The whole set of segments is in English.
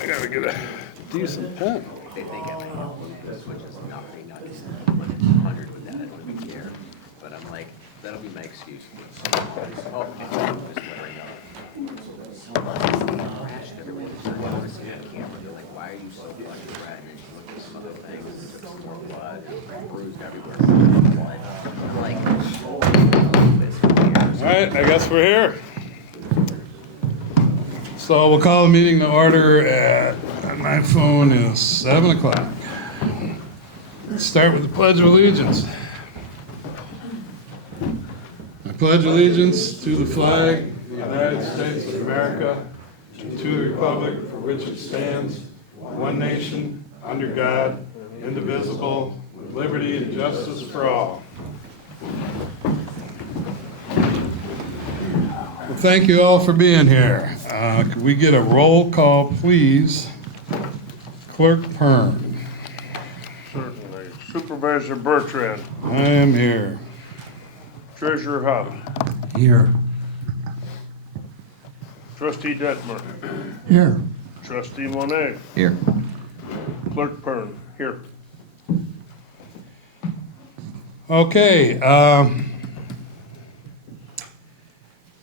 I gotta get a decent pen. They think I might have lupus, which is nothing. I just went into 100 with that. I don't even care. But I'm like, that'll be my excuse. Oh, it's lupus flaring up. Somebody crashed everywhere. I was seeing on camera. They're like, why are you so fucking red? And you look at some other things. There's more blood. And bruised everywhere. Blood. I'm like, oh, lupus. All right, I guess we're here. So we'll call the meeting to order at, on my phone is 7 o'clock. Let's start with the Pledge of Allegiance. I pledge allegiance to the flag of the United States of America, and to the republic for which it stands, one nation, under God, indivisible, with liberty and justice for all. Well, thank you all for being here. Could we get a roll call, please? Clerk Pern. Certainly. Supervisor Bertrand. I am here. Treasurer Huff. Here. Trustee Detmer. Here. Trustee Monet. Here. Clerk Pern. Here. Okay,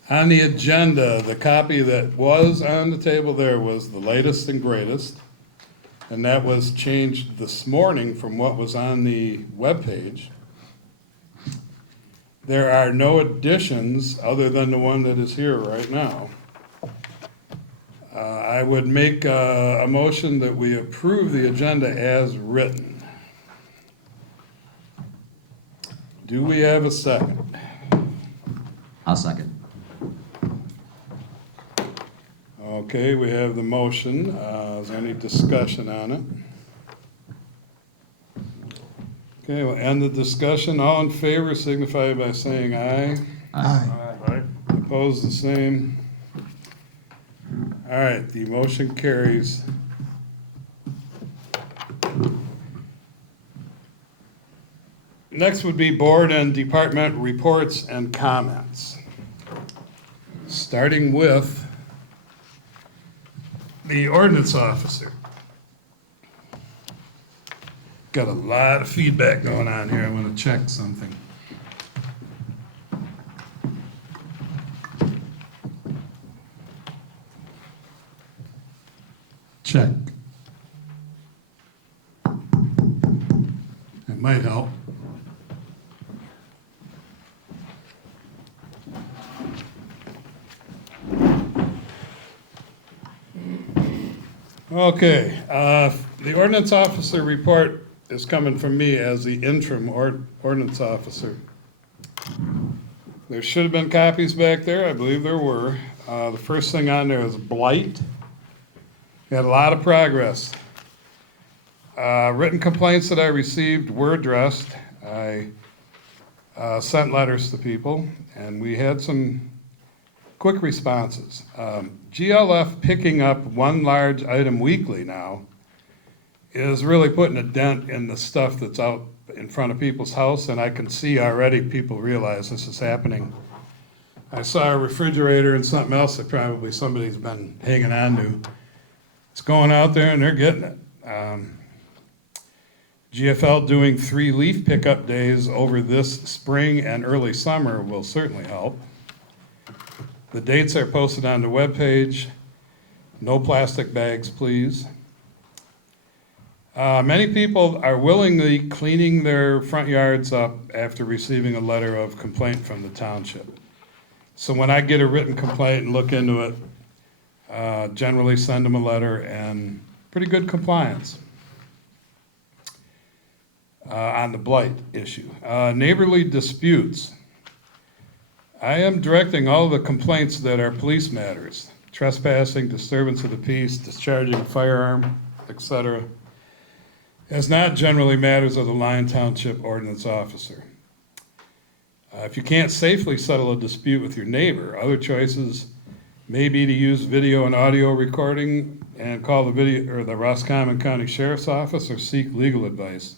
on the agenda, the copy that was on the table there was the latest and greatest, and that was changed this morning from what was on the webpage. There are no additions other than the one that is here right now. I would make a motion that we approve the agenda as written. Do we have a second? I'll second. Okay, we have the motion. Is there any discussion on it? Okay, we'll end the discussion. All in favor signify by saying aye. Aye. Aye. Opposed, the same. All right, the motion carries. Next would be board and department reports and comments. Starting with the ordinance officer. Got a lot of feedback going on here. I want to check something. Check. That might help. Okay, the ordinance officer report is coming from me as the interim ordinance officer. There should have been copies back there. I believe there were. The first thing on there is blight. We had a lot of progress. Written complaints that I received were addressed. I sent letters to people, and we had some quick responses. GLF picking up one large item weekly now is really putting a dent in the stuff that's out in front of people's house, and I can see already people realize this is happening. I saw a refrigerator and something else that probably somebody's been hanging on to. It's going out there and they're getting it. GFL doing 3 leaf pickup days over this spring and early summer will certainly help. The dates are posted on the webpage. No plastic bags, please. Many people are willingly cleaning their front yards up after receiving a letter of complaint from the township. So when I get a written complaint and look into it, generally send them a letter, and pretty good compliance on the blight issue. Neighborly disputes. I am directing all the complaints that are police matters, trespassing, disturbance of the peace, discharging a firearm, etc., as not generally matters of the Lyon Township ordinance officer. If you can't safely settle a dispute with your neighbor, other choices may be to use video and audio recording and call the video or the Roscommon County Sheriff's Office or seek legal advice.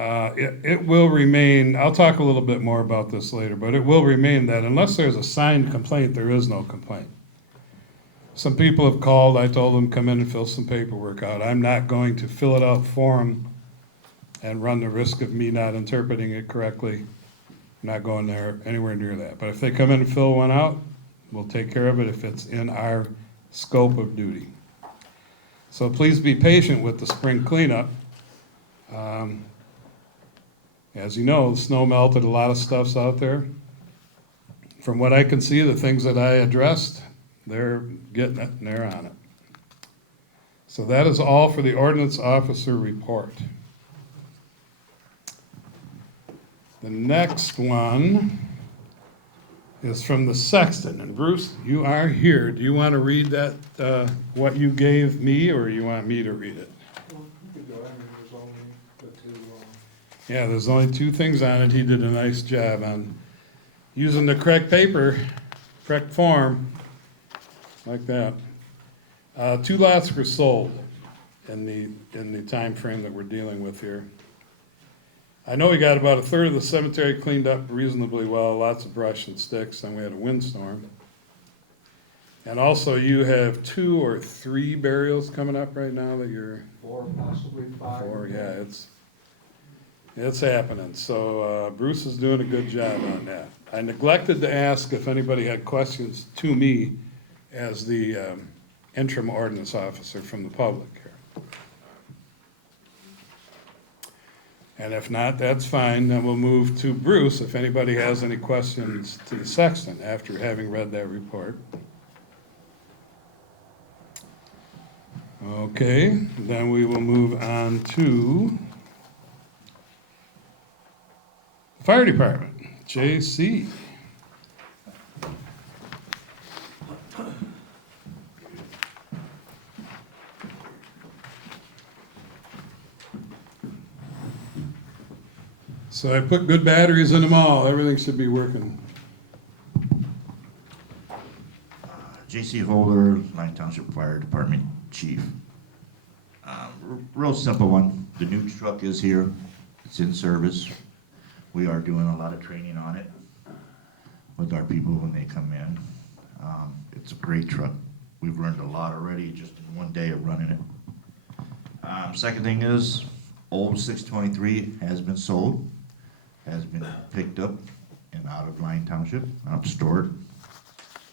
It will remain, I'll talk a little bit more about this later, but it will remain that unless there's a signed complaint, there is no complaint. some people have called, I told them, come in and fill some paperwork out. I'm not going to fill it out for them and run the risk of me not interpreting it correctly. I'm not going there anywhere near that. But if they come in and fill one out, we'll take care of it if it's in our scope of duty. So please be patient with the spring cleanup. As you know, the snow melted, a lot of stuff's out there. From what I can see, the things that I addressed, they're getting it and they're on it. So that is all for the ordinance officer report. The next one is from the sexton. And Bruce, you are here. Do you want to read that, what you gave me, or you want me to read it? Well, you could go ahead, there's only the two, Yeah, there's only two things on it. He did a nice job on using the correct paper, correct form, like that. 2 lots were sold in the time frame that we're dealing with here. I know we got about a third of the cemetery cleaned up reasonably well, lots of brush and sticks, and we had a windstorm. And also you have 2 or 3 burials coming up right now that you're, 4, possibly 5. 4, yeah, it's happening. So Bruce is doing a good job on that. I neglected to ask if anybody had questions to me as the interim ordinance officer from the public here. And if not, that's fine. Then we'll move to Bruce if anybody has any questions to the sexton after having read that report. Okay, then we will move on to Fire Department, J.C. So I put good batteries in them all. Everything should be working. J.C. Holder, Lyon Township Fire Department Chief. Real simple one. The new truck is here. It's in service. We are doing a lot of training on it with our people when they come in. It's a great truck. We've learned a lot already just in one day of running it. Second thing is, old 623 has been sold, has been picked up and out of Lyon Township, up stored.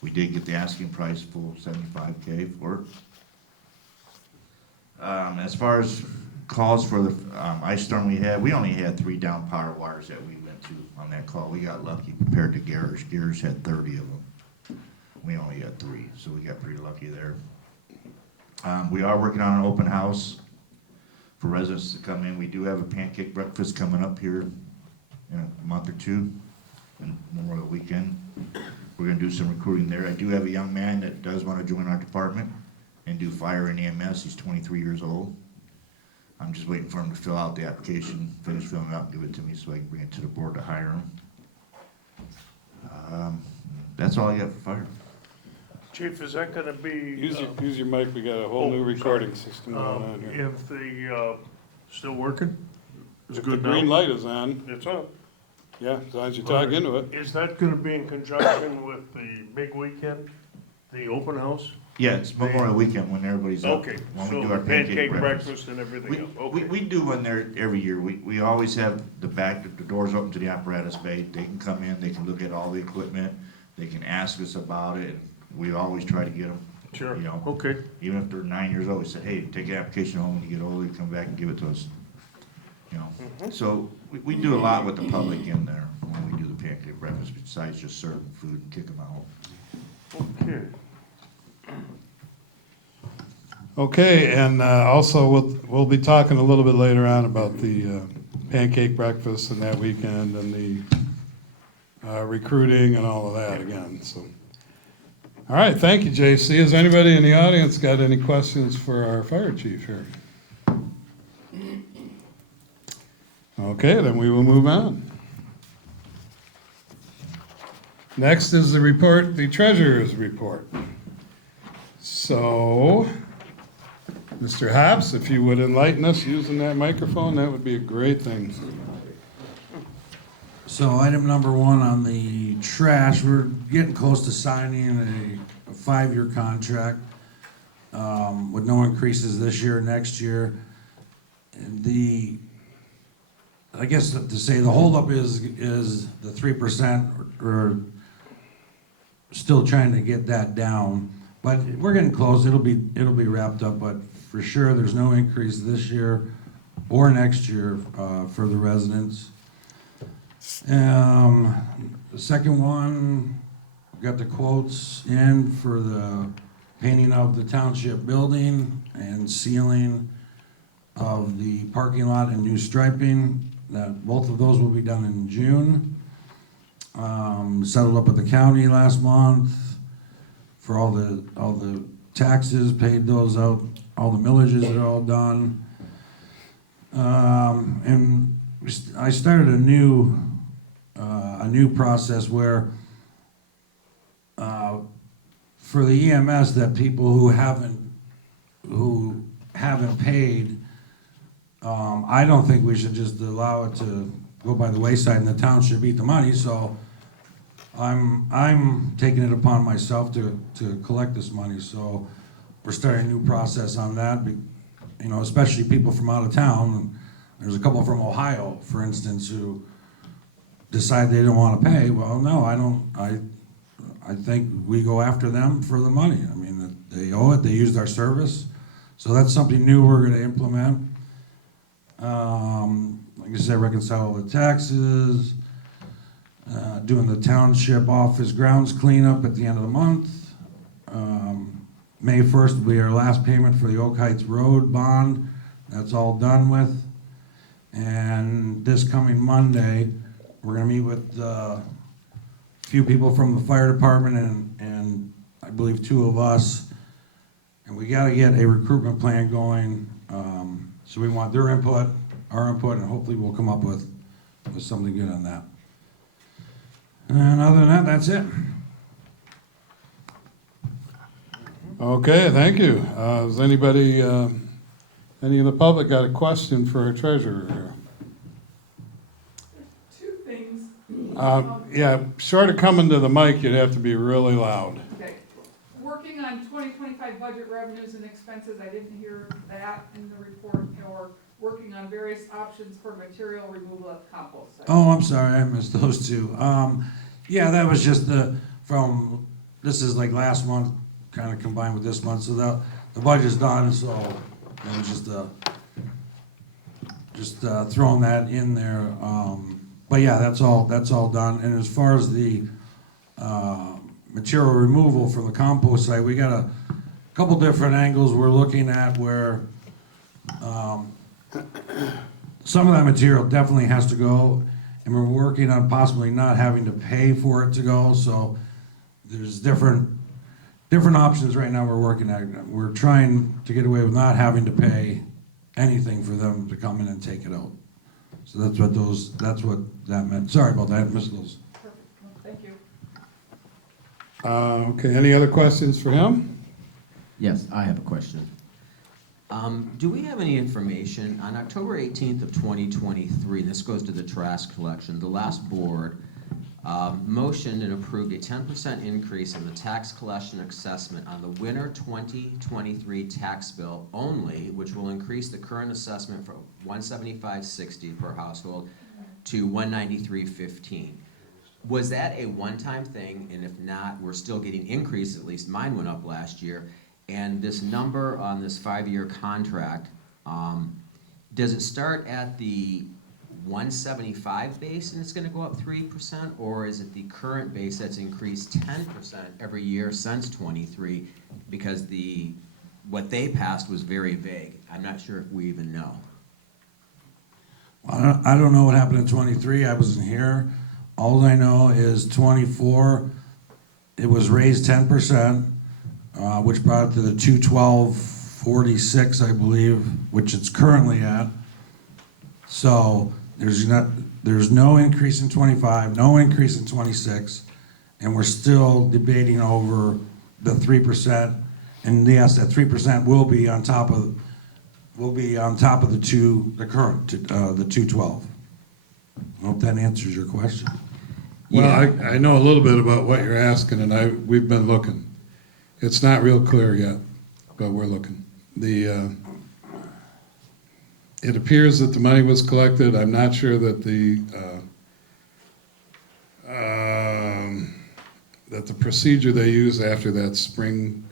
We did get the asking price, full $75K for it. As far as calls for the ice storm we only had 3 down power wires that we went to on that call. We got lucky compared to Garrish. Garrish had 30 of them. We only had 3, so we got pretty lucky there. We are working on an open house for residents to come in. We do have a pancake breakfast coming up here in a month or 2, and Memorial Weekend. We're gonna do some recruiting there. I do have a young man that does want to join our department and do fire and EMS. He's 23 years old. I'm just waiting for him to fill out the application, finish filling it out, and give it to me so I can bring it to the board to hire him. That's all I got for fire. Chief, is that gonna be? Use your mic. We got a whole new sorry. recording system going on here. If the, still working? It's If the good green now? light is on, It's on. yeah, as long as you talk into it. Is that gonna be in conjunction with the big weekend, the open house? Yeah, it's Memorial Weekend when everybody's up. Okay, When so we do our pancake breakfast and everything else, okay. We do one there every year. We always have the doors open to the apparatus bay. They can come in, they can look at all the equipment, they can ask us about it, and we always try to get them. Sure, You know, okay. even if they're 9 years old, we said, hey, take your application home when you get older, you come back and give it to us. You know, so we do a lot with the public in there when we do the pancake breakfast, besides just serving food and kick them out. Okay. Okay, and also we'll be talking a little bit later on about the pancake breakfast and that weekend and the recruiting and all of that again, so. All right, thank you, J.C. Has anybody in the audience got any questions for our fire chief here? Okay, then we will move on. Next is the report, the treasurer's report. So, Mr. Hobbs, if you would enlighten us using that microphone, that would be a great thing. So item number 1 on the trash, we're getting close to signing a 5-year contract. with no increases this year, next year. And I guess to say the holdup is the 3%, or still trying to get that down. But we're getting close, it'll be wrapped up, but for sure, there's no increase this year or next year, for the residents. The second one, got the quotes in for the painting of the township building and sealing of the parking lot and new striping. That both of those will be done in June. Settled up at the county last month for all the taxes, paid those out, all the millages are all done. And I started a new process where for the EMS, that people who haven't paid, I don't think we should just allow it to go by the wayside and the township eat the money. So I'm taking it upon myself to collect this money. So we're starting a new process on that. You know, especially people from out of town. There's a couple from Ohio, for instance, who decide they don't want to pay. Well, no, I don't. I think we go after them for the money. I mean, they owe it. They used our service, so that's something new we're going to implement. Like I said, reconcile the taxes, doing the township office grounds cleanup at the end of the month. May 1st will be our last payment for the Oak Heights Road bond. That's all done with. And this coming Monday, we're gonna meet with a few people from the fire department and I believe 2 of us. And we gotta get a recruitment plan going. So we want their input, our input, and hopefully we'll come up with something good on that. And other than that, that's it. Okay, thank you. Does anybody, any of the public got a question for our treasurer here? Two things. Yeah, short of coming to the mic, you'd have to be really loud. Okay. Working on 2025 budget revenues and expenses, I didn't hear that in the report, or working on various options for material removal of compost sites. Oh, I'm sorry, I missed those two. Yeah, that was just this is like last month, kind of combined with this month, so the budget's done, so it was just throwing that in there. But yeah, that's all done. And as far as the material removal from the compost site, we got a couple different angles we're looking at where some of that material definitely has to go, and we're working on possibly not having to pay for it to go. So there's different options right now we're working at. We're trying to get away with not having to pay anything for them to come in and take it out. So that's what that meant. Sorry about that, Ms. Lewis. Perfect. Well, thank you. Okay, any other questions for him? Yes, I have a question. Do we have any information, on October 18th of 2023, this goes to the trash collection, the last board motioned and approved a 10% increase in the tax collection assessment on the winter 2023 tax bill only, which will increase the current assessment from $175.60 per household to $193.15. Was that a one-time thing? And if not, we're still getting increases, at least mine went up last year. And this number on this 5-year contract, does it start at the 175 base and it's gonna go up 3%? Or is it the current base that's increased 10% every year since 23? Because what they passed was very vague. I'm not sure if we even know. I don't know what happened in 23. I wasn't here. All I know is 24, it was raised 10%, which brought it to the 212.46, I believe, which it's currently at. So there's no increase in 25, no increase in 26, and we're still debating over the 3%. And yes, that 3% will be on top of the current, the 212. I hope that answers your question. Well, I know a little bit about what you're asking, and we've been looking. It's not real clear yet. but we're looking. It appears that the money was collected. I'm not sure that that the procedure they used after that spring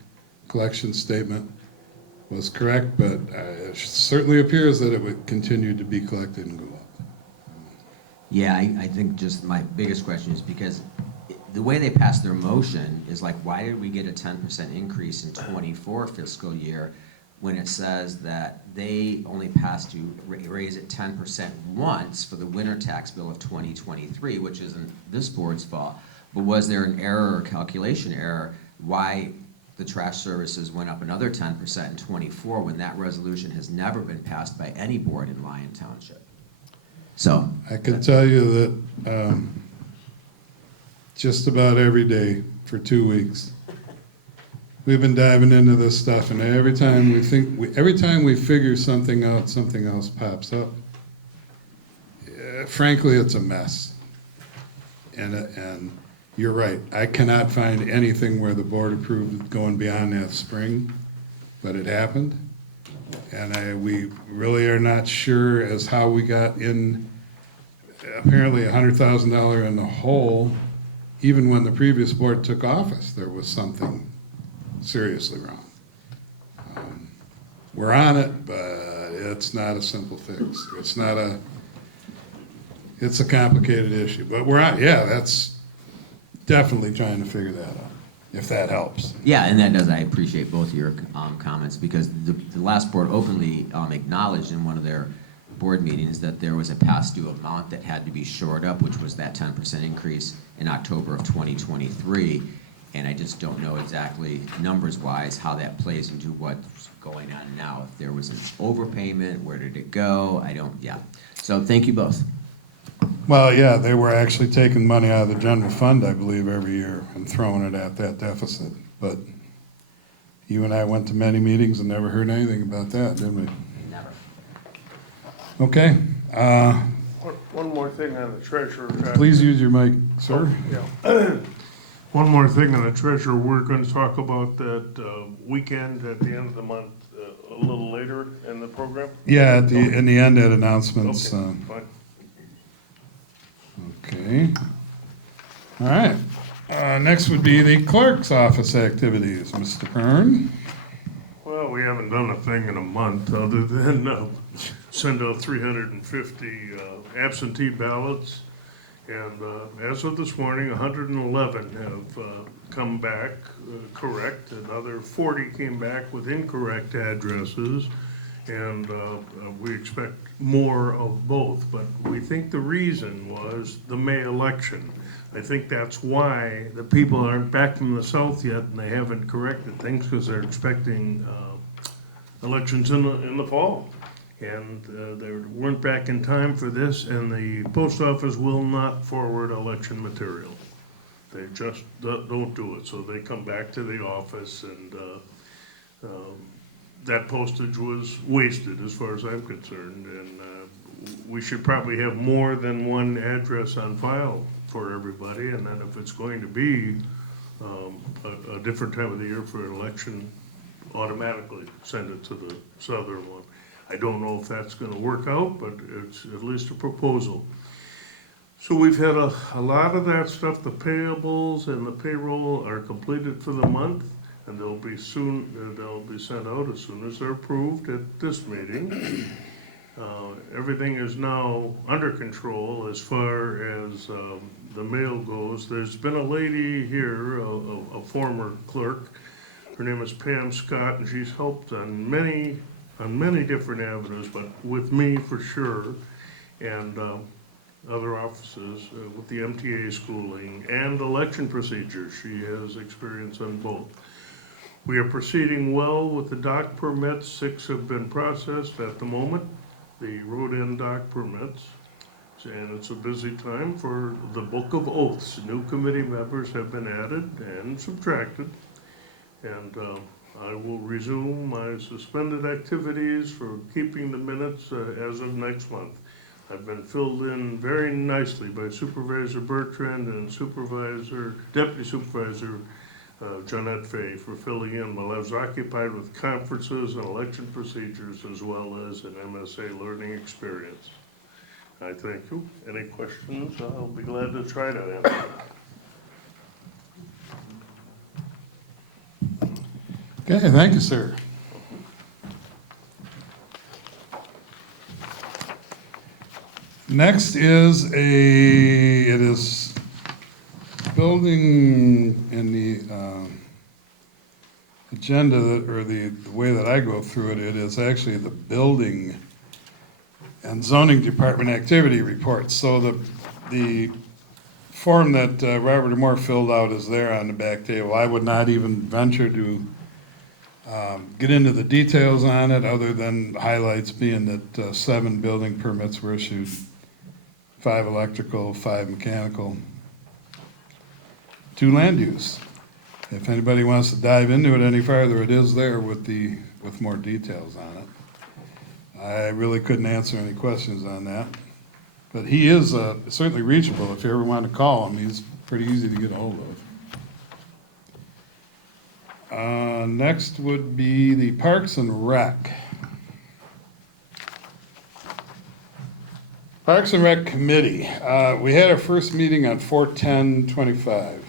collection statement was correct, but it certainly appears that it would continue to be collected and go up. Yeah, I think just my biggest question is because the way they passed their motion is like, why did we get a 10% increase in 24 fiscal year when it says that they only passed to raise it 10% once for the winter tax bill of 2023, which isn't this board's fault, but was there an error or calculation error why the trash services went up another 10% in 24 when that resolution has never been passed by any board in Lyon Township? So I can tell you that just about every day for 2 weeks, we've been diving into this stuff, and every time we figure something out, something else pops up. Frankly, it's a mess. And you're right. I cannot find anything where the board approved going beyond that spring, but it happened. And we really are not sure as how we got in apparently $100,000 in the hole. Even when the previous board took office, there was something seriously wrong. We're on it, but it's not a simple fix. It's a complicated issue, but we're on. Yeah, that's definitely trying to figure that out, if that helps. yeah, and that does. I appreciate both of your comments because the last board openly acknowledged in one of their board meetings that there was a past due amount that had to be shored up, which was that 10% increase in October of 2023. And I just don't know exactly numbers-wise how that plays into what's going on now. If there was an overpayment, where did it go? Yeah. So thank you both. Well, yeah, they were actually taking money out of the general fund, I believe, every year and throwing it at that deficit. But you and I went to many meetings and never heard anything about that, did we? Never. Okay. One more thing on the treasurer. Please use your mic, sir. Yeah. One more thing on the treasurer, we're gonna talk about that weekend at the end of the month, a little later in the program? Yeah, in the end, at announcements. Okay, fine. Okay. All right. Next would be the clerk's office activities. Mr. Kern? Well, we haven't done a thing in a month other than send out 350 absentee ballots. And as of this morning, 111 have come back correct. Another 40 came back with incorrect addresses. And we expect more of both. But we think the reason was the May election. I think that's why the people aren't back from the south yet and they haven't corrected things because they're expecting elections in the fall. And they weren't back in time for this, and the post office will not forward election material. They just don't do it, so they come back to the office, and that postage was wasted as far as I'm concerned. And we should probably have more than one address on file for everybody, and then if it's going to be a different time of the year for an election, automatically send it to the southern one. I don't know if that's gonna work out, but it's at least a proposal. So we've had a lot of that stuff, the payables and the payroll are completed for the month, and they'll be sent out as soon as they're approved at this meeting. Everything is now under control as far as the mail goes. There's been a lady here, a former clerk, her name is Pam Scott, and she's helped on many different avenues, but with me for sure, and other offices with the MTA schooling and election procedures. She has experience on both. We are proceeding well with the dock permits. 6 have been processed at the moment, the road end dock permits. And it's a busy time for the book of oaths. New committee members have been added and subtracted. And I will resume my suspended activities for keeping the minutes as of next month. I've been filled in very nicely by Supervisor Bertrand and Deputy Supervisor Jeanette Fay, for filling in while I was occupied with conferences and election procedures as well as an MSA learning experience. I thank you. Any questions? I'll be glad to try to answer. Okay, thank you, sir. Next is it is building in the agenda, or the way that I go through it, it is actually the building and zoning department activity reports. So the form that Robert Moore filled out is there on the back table. I would not even venture to get into the details on it, other than highlights being that 7 building permits were issued, 5 electrical, 5 mechanical, 2 land use. If anybody wants to dive into it any farther, it is there with more details on it. I really couldn't answer any questions on that, but he is certainly reachable. If you ever want to call him, he's pretty easy to get a hold of. Next would be the Parks and Rec. Parks and Rec Committee. We had our first meeting on 4/10/25.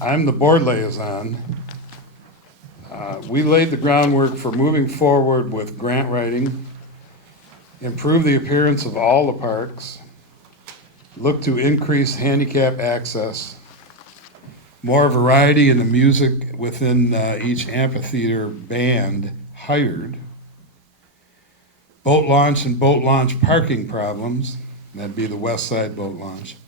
I'm the board liaison. We laid the groundwork for moving forward with grant writing, improve the appearance of all the parks, look to increase handicap access, more variety in the music within each amphitheater band hired, boat launch and boat launch parking problems, that'd be the west side boat launch,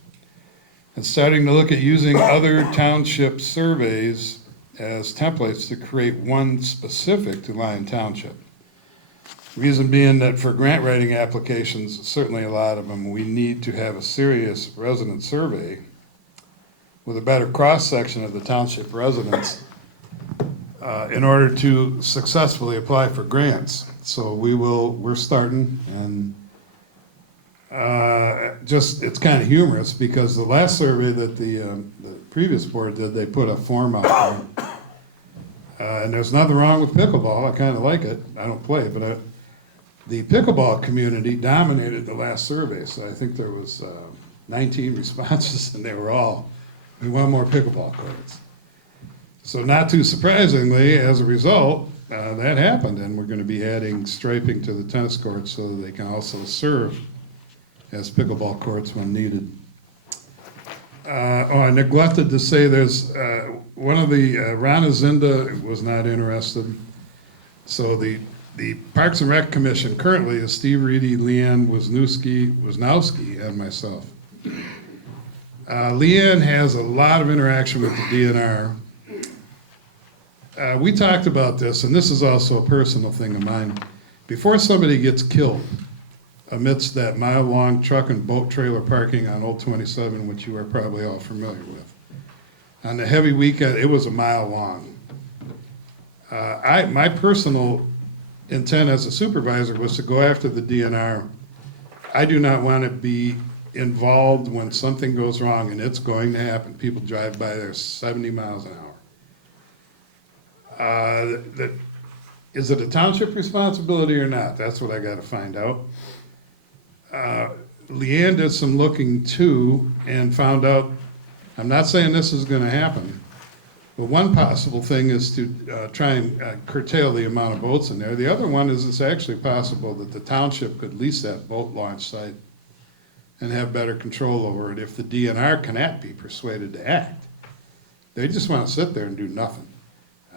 and starting to look at using other township surveys as templates to create one specific to Lyon Township. Reason being that for grant writing applications, certainly a lot of them, we need to have a serious resident survey with a better cross-section of the township residents in order to successfully apply for grants. So we're starting, and it's kind of humorous because the last survey that the previous board did, they put a form out there. And there's nothing wrong with pickleball. I kind of like it. I don't play, but the pickleball community dominated the last survey. So I think there was 19 responses, and they were all, we want more pickleball courts. So not too surprisingly, as a result, that happened, and we're going to be adding striping to the tennis courts so that they can also serve as pickleball courts when needed. I neglected to say there's one of the, Rana Zinda was not interested. So the Parks and Rec Commission currently is Steve Reedy, Leanne Wisnowski, and myself. Leanne has a lot of interaction with the DNR. We talked about this, and this is also a personal thing of mine. Before somebody gets killed amidst that mile-long truck and boat trailer parking on Old 27, which you are probably all familiar with, on the heavy weekend, it was a mile long. My personal intent as a supervisor was to go after the DNR. I do not want to be involved when something goes wrong, and it's going to happen. People drive by there 70 miles an hour. Is it a township responsibility or not? That's what I got to find out. Leanne did some looking too and found out, I'm not saying this is going to happen, but one possible thing is to try and curtail the amount of boats in there. The other one is it's actually possible that the township could lease that boat launch site and have better control over it if the DNR cannot be persuaded to act. They just want to sit there and do nothing.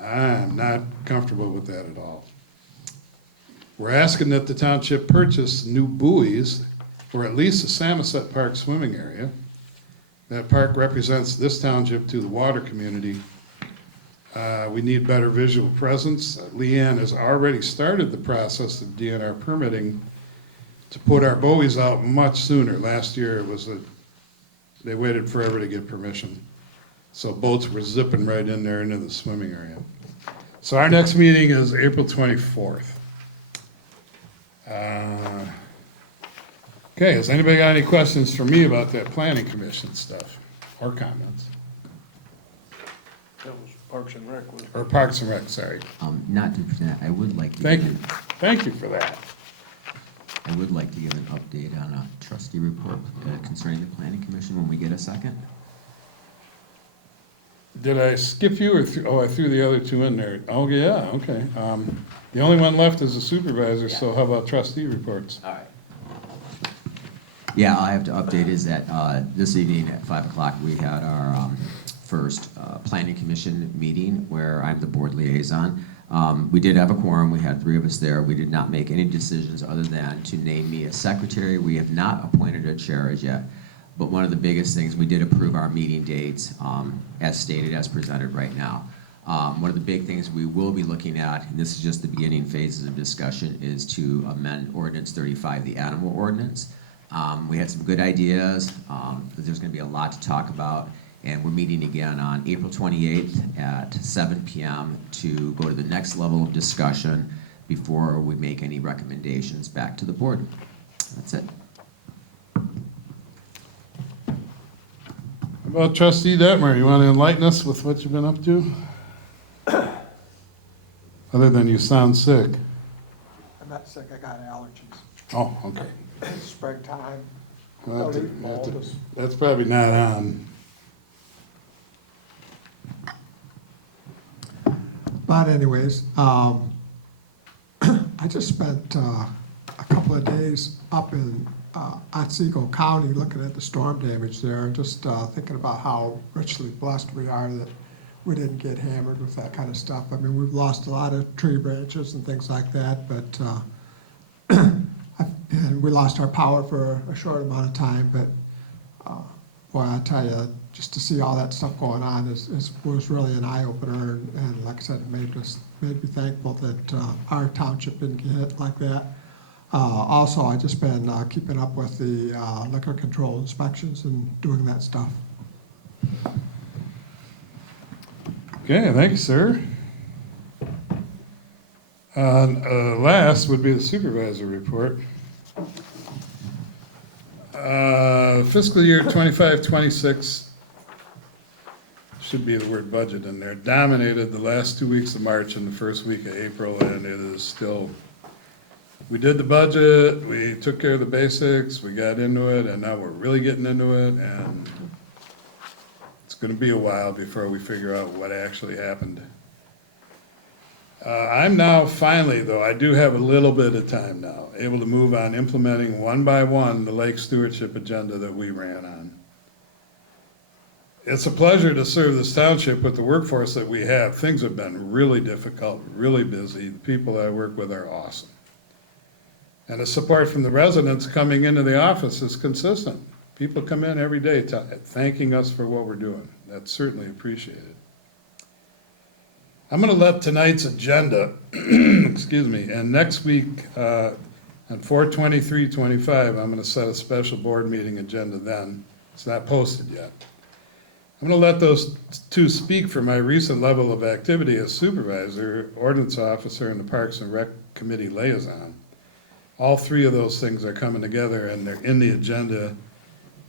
I'm not comfortable with that at all. We're asking that the township purchase new buoys for at least the Samoset Park swimming area. That park represents this township to the water community. We need better visual presence. Leanne has already started the process of DNR permitting to put our buoys out much sooner. Last year, they waited forever to get permission. So boats were zipping right in there into the swimming area. So our next meeting is April 24th. Okay, has anybody got any questions for me about that planning commission stuff or comments? Parks and Rec was. or Parks and Rec, sorry. Not to present, I would like to. Thank you, thank you for that. I would like to give an update on a trustee report concerning the planning commission when we get a second. Did I skip you, or, I threw the other two in there? Oh, yeah, okay. The only one left is the supervisor, so how about trustee reports? All right. Yeah, I have to update is that this evening at 5 o'clock, we had our first planning commission meeting where I'm the board liaison. We did have a quorum, we had 3 of us there. We did not make any decisions other than to name me as secretary. We have not appointed a chair as yet. But one of the biggest things, we did approve our meeting dates as stated, as presented right now. One of the big things we will be looking at, and this is just the beginning phases of discussion, is to amend Ordinance 35, the animal ordinance. We had some good ideas, but there's gonna be a lot to talk about, and we're meeting again on April 28th at 7 p.m. to go to the next level of discussion before we make any recommendations back to the board. That's it. How about trustee Detmer, you want to enlighten us with what you've been up to? Other than you sound sick. I'm not sick, I got allergies. Oh, okay. Springtime. Well, Early fall, just- that's probably not on. But anyways, I just spent a couple of days up in Otsego County looking at the storm damage there, and just thinking about how richly blessed we are that we didn't get hammered with that kind of stuff. I mean, we've lost a lot of tree branches and things like that, but and we lost our power for a short amount of time. But boy, I tell you, just to see all that stuff going on was really an eye opener, and like I said, it made me thankful that our township didn't get hit like that. Also, I just been keeping up with the liquor control inspections and doing that stuff. Okay, thank you, sir. Last would be the supervisor report. Fiscal year 25-26, should be the word budget in there, dominated the last 2 weeks of March and the first week of April, and it is still, we did the budget, we took care of the basics, we got into it, and now we're really getting into it, and it's gonna be a while before we figure out what actually happened. I'm now finally, though, I do have a little bit of time now, able to move on implementing one by one the lake stewardship agenda that we ran on. It's a pleasure to serve this township with the workforce that we have. Things have been really difficult, really busy. The people I work with are awesome. And the support from the residents coming into the office is consistent. People come in every day thanking us for what we're doing. That's certainly appreciated. I'm going to let tonight's agenda, excuse me, and next week on 4/23/25, I'm going to set a special board meeting agenda then. It's not posted yet. I'm going to let those two speak for my recent level of activity as supervisor, ordinance officer, and the Parks and Rec Committee liaison. All 3 of those things are coming together, and they're in the agenda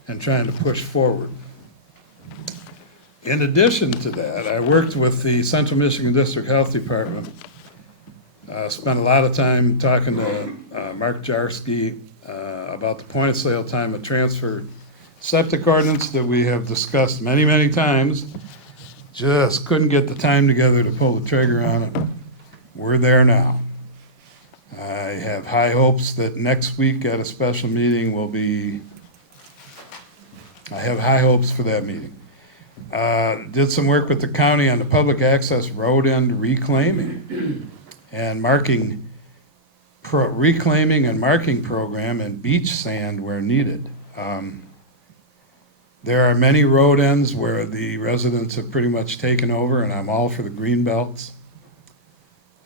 and trying to push forward. In addition to that, I worked with the Central Michigan District Health Department. Spent a lot of time talking to Mark Jarsky about the point of sale time of transfer septic ordinance that we have discussed many, many times. Just couldn't get the time together to pull the trigger on it. We're there now. I have high hopes that next week at a special meeting I have high hopes for that meeting. Did some work with the county on the public access road end reclaiming and reclaiming and marking program and beach sand where needed. There are many road ends where the residents have pretty much taken over, and I'm all for the green belts.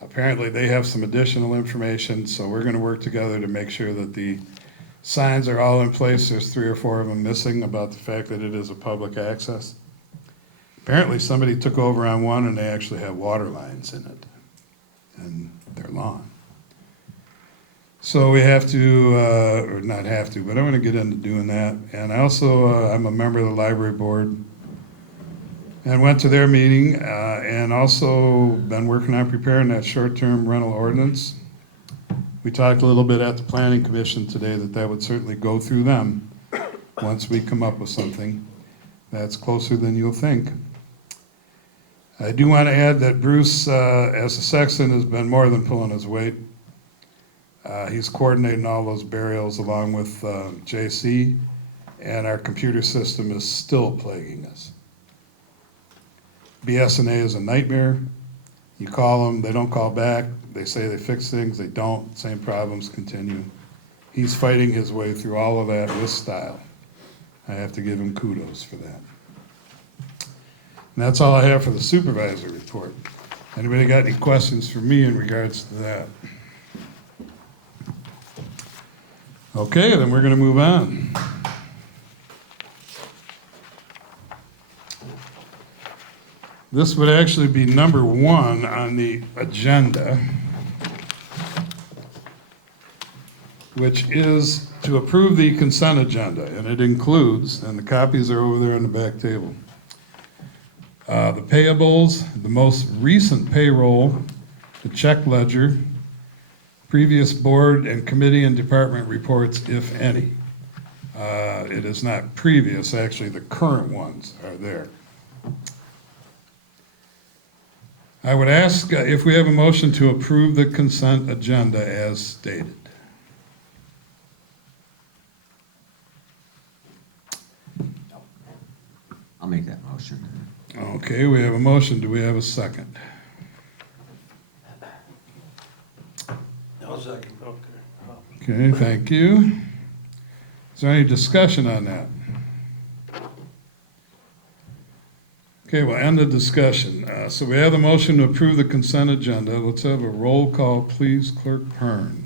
Apparently they have some additional information, so we're going to work together to make sure that the signs are all in place. There's 3 or 4 of them missing about the fact that it is a public access. Apparently somebody took over on one and they actually have water lines in it, and they're long. So we have to, or not have to, but I'm going to get into doing that. And I also, I'm a member of the library board. and went to their meeting, and also been working on preparing that short-term rental ordinance. We talked a little bit at the planning commission today that would certainly go through them once we come up with something that's closer than you'll think. I do want to add that Bruce, as a sexton, has been more than pulling his weight. He's coordinating all those burials along with JC, and our computer system is still plaguing us. BSNA is a nightmare. You call them, they don't call back. They say they fix things, they don't. Same problems continue. He's fighting his way through all of that with style. I have to give him kudos for that. And that's all I have for the supervisor report. Anybody got any questions for me in regards to that? Okay, then we're going to move on. This would actually be number 1 on the agenda, which is to approve the consent agenda, and it includes, and the copies are over there on the back table, the payables, the most recent payroll, the check ledger, previous board and committee and department reports, if any. It is not previous, actually the current ones are there. I would ask if we have a motion to approve the consent agenda as stated. I'll make that motion. Okay, we have a motion. Do we have a second? I'll second. Okay, thank you. Is there any discussion on that? Okay, we'll end the discussion. So we have the motion to approve the consent agenda. Let's have a roll call, please, Clerk Pern.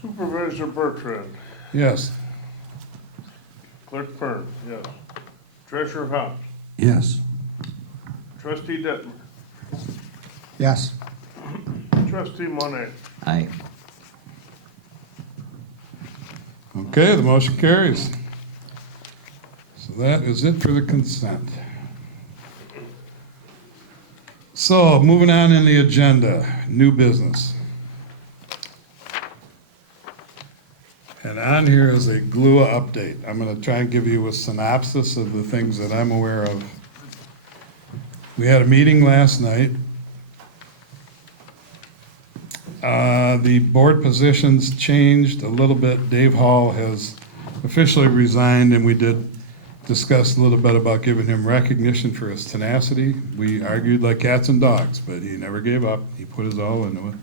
Supervisor Bertrand, Yes. Clerk Fern, yes. Treasurer Hobbs, Yes. Trustee Detmer, Yes. Trustee Monet. Aye. Okay, the motion carries. So that is it for the consent. So, moving on in the agenda, new business. And on here is a GLUA update. I'm going to try and give you a synopsis of the things that I'm aware of. We had a meeting last night. The board positions changed a little bit. Dave Hall has officially resigned, and we did discuss a little bit about giving him recognition for his tenacity. We argued like cats and dogs, but he never gave up. He put his all into it.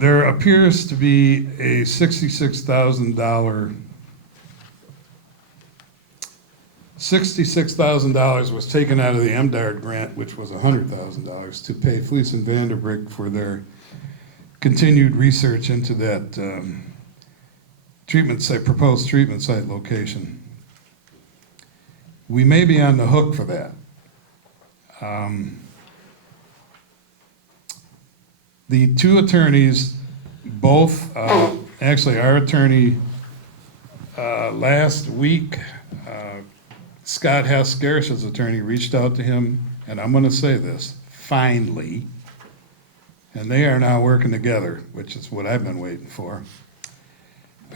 There appears to be a $66,000 was taken out of the MDARD grant, which was $100,000, to pay Fleece and Vanderbrick for their continued research into that proposed treatment site location. We may be on the hook for that. The two attorneys, both, actually our attorney last week, Scott Hess, Garish's attorney, reached out to him, and I'm going to say this, finally, and they are now working together, which is what I've been waiting for.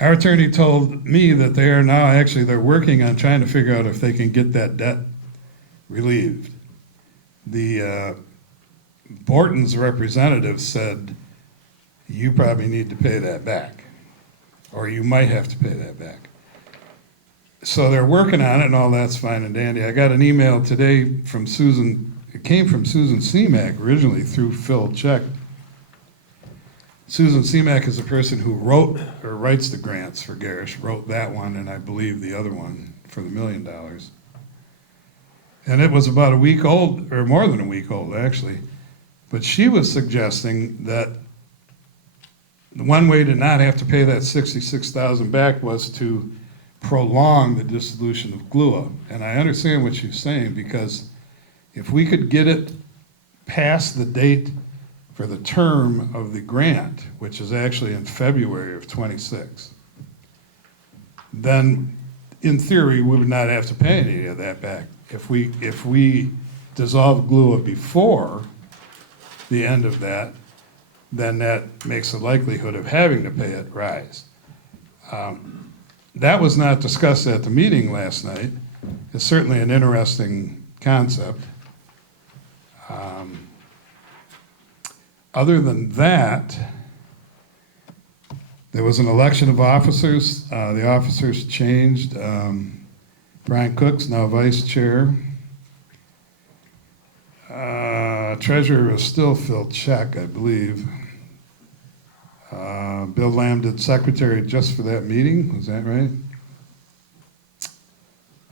Our attorney told me that they are now, actually, they're working on trying to figure out if they can get that debt relieved. The Borton's representative said, you probably need to pay that back, or you might have to pay that back. So they're working on it, and all that's fine and dandy. I got an email today from Susan. It came from Susan Seemack originally through Phil Check. Susan Seemack is the person who wrote or writes the grants for Garish, wrote that one, and I believe the other one for the $1 million. And it was about a week old, or more than a week old, actually. But she was suggesting that the one way to not have to pay that $66,000 back was to prolong the dissolution of GLUA. And I understand what she's saying, because if we could get it past the date for the term of the grant, which is actually in February of '26, then in theory, we would not have to pay any of that back. If we dissolve GLUA before the end of that, then that makes the likelihood of having to pay it rise. That was not discussed at the meeting last night. It's certainly an interesting concept. Other than that, there was an election of officers. The officers changed. Brian Cook's now vice chair. Treasurer is still Phil Check, I believe. Bill Lamb did secretary just for that meeting, was that right?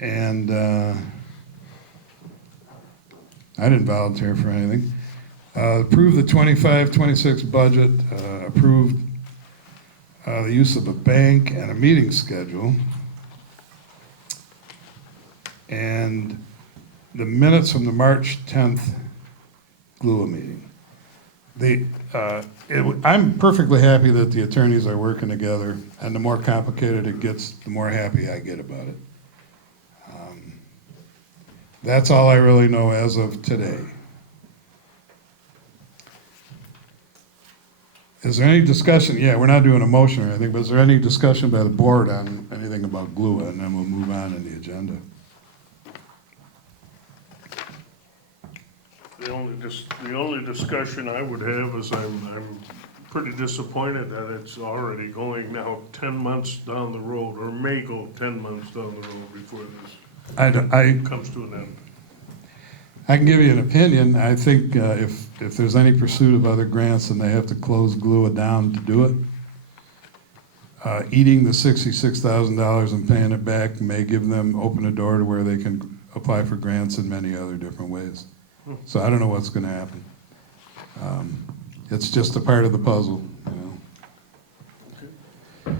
And I didn't volunteer for anything. Approved the 25-26 budget, approved the use of a bank and a meeting schedule. And the minutes from the March 10th GLUA meeting. I'm perfectly happy that the attorneys are working together, and the more complicated it gets, the more happy I get about it. That's all I really know as of today. Is there any discussion? Yeah, we're not doing a motion or anything, but is there any discussion by the board on anything about GLUA? And then we'll move on in the agenda. The only discussion I would have is I'm pretty disappointed that it's already going now 10 months down the road, or may go 10 months down the road before this comes to an end. I can give you an opinion. I think if there's any pursuit of other grants, then they have to close GLUA down to do it. Eating the $66,000 and paying it back may give them, open a door to where they can apply for grants in many other different ways. So I don't know what's going to happen. It's just a part of the puzzle, you know.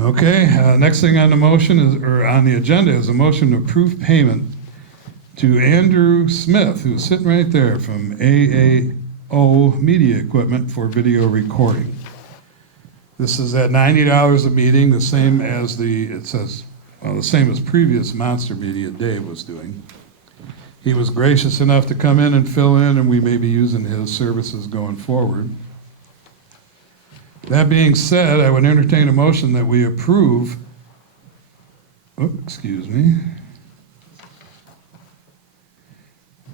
Okay, next thing on the motion is, or on the agenda, is a motion to approve payment to Andrew Smith, who's sitting right there, from AAO Media Equipment for video recording. This is at $90 a meeting, the same as the same as previous Monster Media Dave was doing. He was gracious enough to come in and fill in, and we may be using his services going forward. That being said, I would entertain a motion that we approve, I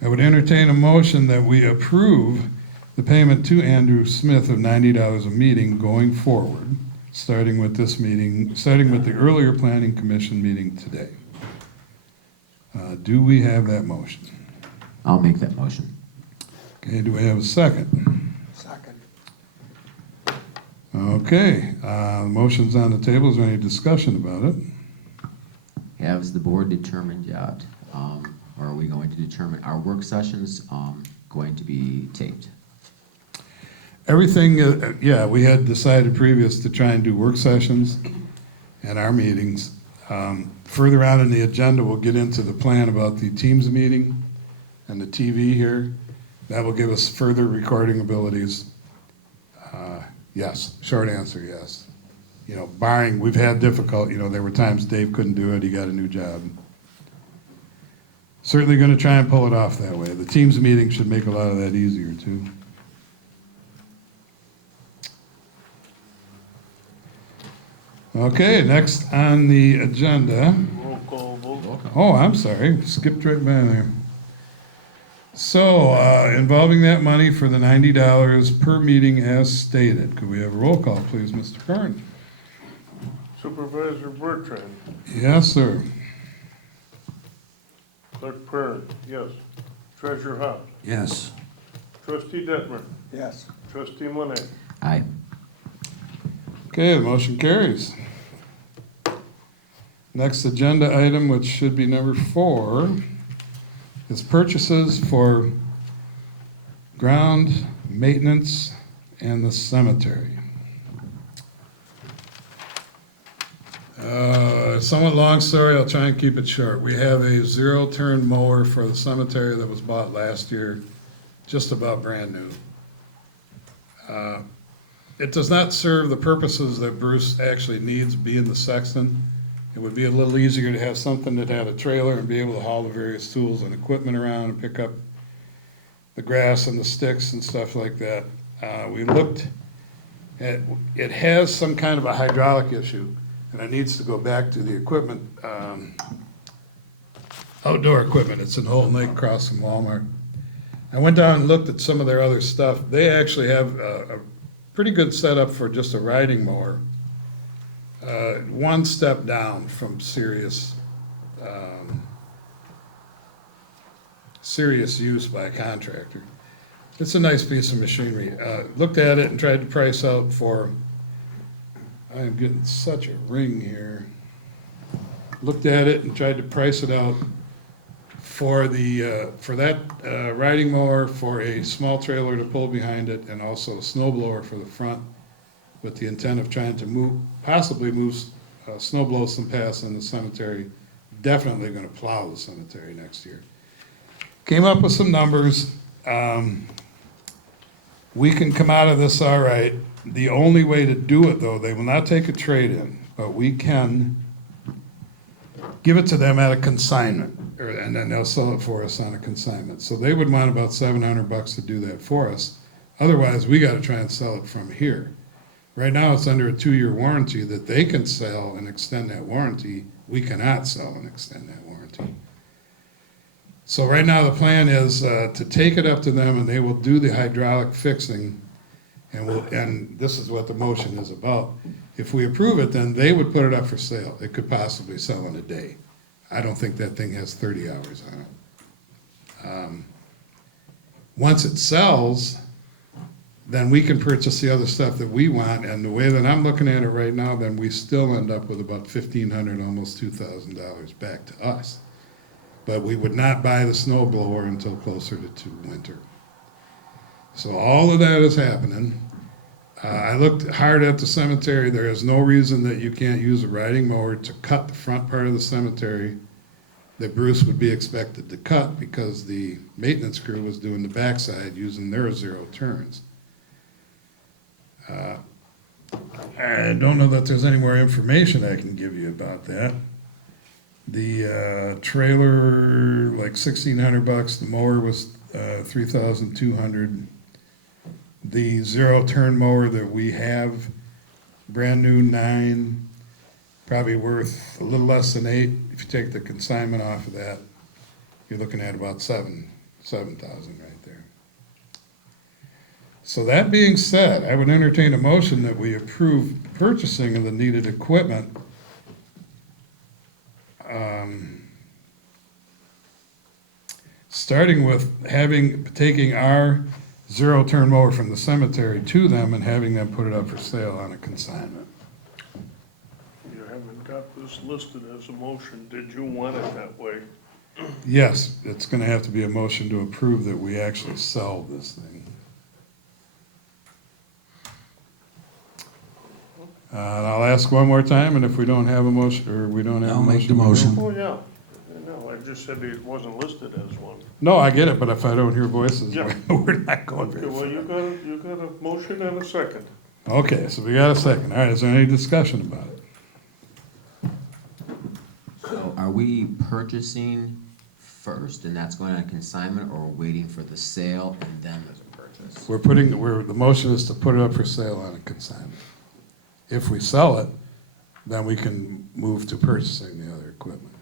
would entertain a motion that we approve the payment to Andrew Smith of $90 a meeting going forward, starting with the earlier Planning Commission meeting today. Do we have that motion? I'll make that motion. Okay, do we have a second? Second. Okay, the motion's on the table. Is there any discussion about it? Has the board determined yet, or are we going to determine, our work sessions going to be taped? Everything, we had decided previous to try and do work sessions and our meetings. Further on in the agenda, we'll get into the plan about the Teams meeting and the TV here. That will give us further recording abilities. Yes, short answer, yes. You know, barring, we've had difficult, there were times Dave couldn't do it, he got a new job. Certainly gonna try and pull it off that way. The Teams meeting should make a lot of that easier too. Okay, next on the agenda. Roll call vote. Oh, I'm sorry, skipped right by there. So, involving that money for the $90 per meeting as stated. Could we have a roll call, please, Mr. Kern? Supervisor Bertrand, Yes, sir. Clerk Perrin, yes. Treasurer Hop, Yes. Trustee Detmer, Yes. Trustee Monet. Aye. Okay, the motion carries. Next agenda item, which should be number 4, is purchases for ground maintenance and the cemetery. Somewhat long story, I'll try and keep it short. We have a zero-turn mower for the cemetery that was bought last year, just about brand new. It does not serve the purposes that Bruce actually needs, being the sexton. It would be a little easier to have something that had a trailer and be able to haul the various tools and equipment around and pick up the grass and the sticks and stuff like that. We looked at, it has some kind of a hydraulic issue, and it needs to go back to the equipment, outdoor equipment. It's in Holton Lake across from Walmart. I went down and looked at some of their other stuff. They actually have a pretty good setup for just a riding mower. One step down from serious use by a contractor. It's a nice piece of machinery. Looked at it and tried to price out for, I am getting such a ring here. Looked at it and tried to price it out for that riding mower, for a small trailer to pull behind it, and also a snow blower for the front, with the intent of trying to possibly move snow blow some paths in the cemetery. Definitely gonna plow the cemetery next year. Came up with some numbers. We can come out of this all right. The only way to do it, though, they will not take a trade-in, but we can give it to them at a consignment, and then they'll sell it for us on a consignment. So they would want about $700 to do that for us. Otherwise, we gotta try and sell it from here. Right now, it's under a 2-year warranty that they can sell and extend that warranty. We cannot sell and extend that warranty. So right now, the plan is to take it up to them, and they will do the hydraulic fixing, and this is what the motion is about. If we approve it, then they would put it up for sale. It could possibly sell in a day. I don't think that thing has 30 hours on it. Once it sells, then we can purchase the other stuff that we want, and the way that I'm looking at it right now, then we still end up with about $1,500, almost $2,000 back to us. But we would not buy the snow blower until closer to winter. So all of that is happening. I looked hard at the cemetery. There is no reason that you can't use a riding mower to cut the front part of the cemetery that Bruce would be expected to cut, because the maintenance crew was doing the backside using their 0 turns. I don't know that there's any more information I can give you about that. The trailer, like $1,600. The mower was $3,200. The 0 turn mower that we have, brand new 9, probably worth a little less than 8. If you take the consignment off of that, you're looking at about $7,000 right there. So that being said, I would entertain a motion that we approve purchasing of the needed equipment. Starting with taking our 0 turn mower from the cemetery to them and having them put it up for sale on a consignment. You haven't got this listed as a motion. Did you want it that way? Yes, it's gonna have to be a motion to approve that we actually sell this thing. And I'll ask one more time, and if we don't have a motion, or we don't have a I'll motion. make the motion. Oh, yeah. No, I just said it wasn't listed as one. No, I get it, but if I don't hear voices, Yeah. we're not going Okay, very well, far. you got a motion and a second. Okay, so we got a second. All right, is there any discussion about it? So are we purchasing first, and that's going on consignment, or we're waiting for the sale and then there's a purchase? The motion is to put it up for sale on a consignment. If we sell it, then we can move to purchasing the other equipment.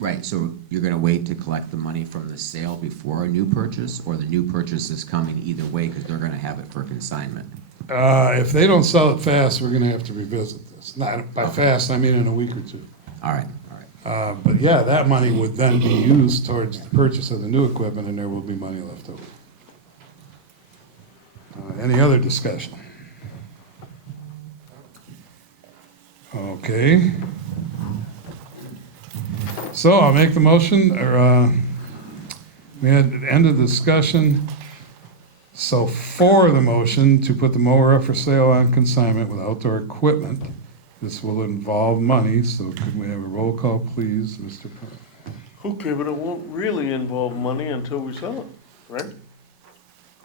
Right, so you're gonna wait to collect the money from the sale before a new purchase, or the new purchase is coming either way because they're gonna have it for consignment? If they don't sell it fast, we're gonna have to revisit this. Not, by fast, I mean in a week or two. All right. But yeah, that money would then be used towards the purchase of the new equipment, and there will be money left over. Any other discussion? Okay. So I'll make the motion, or we had ended the discussion. So for the motion to put the mower up for sale on consignment with outdoor equipment, this will involve money, so could we have a roll call, please, Mr. Pop? Okay, but it won't really involve money until we sell it, right?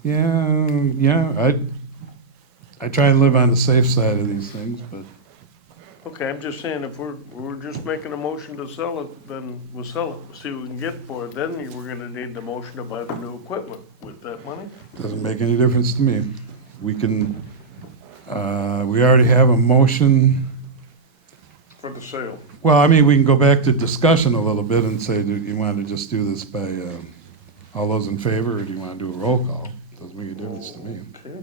Yeah, I try and live on the safe side of these things, but Okay, I'm just saying, if we're just making a motion to sell it, then we'll sell it, see what we can get for it, then we're gonna need the motion to buy the new equipment with that money. Doesn't make any difference to me. We can, we already have a motion. For the sale. Well, I mean, we can go back to discussion a little bit and say, do you want to just do this by, all those in favor, or do you want to do a roll call? Doesn't make a difference to me. Okay.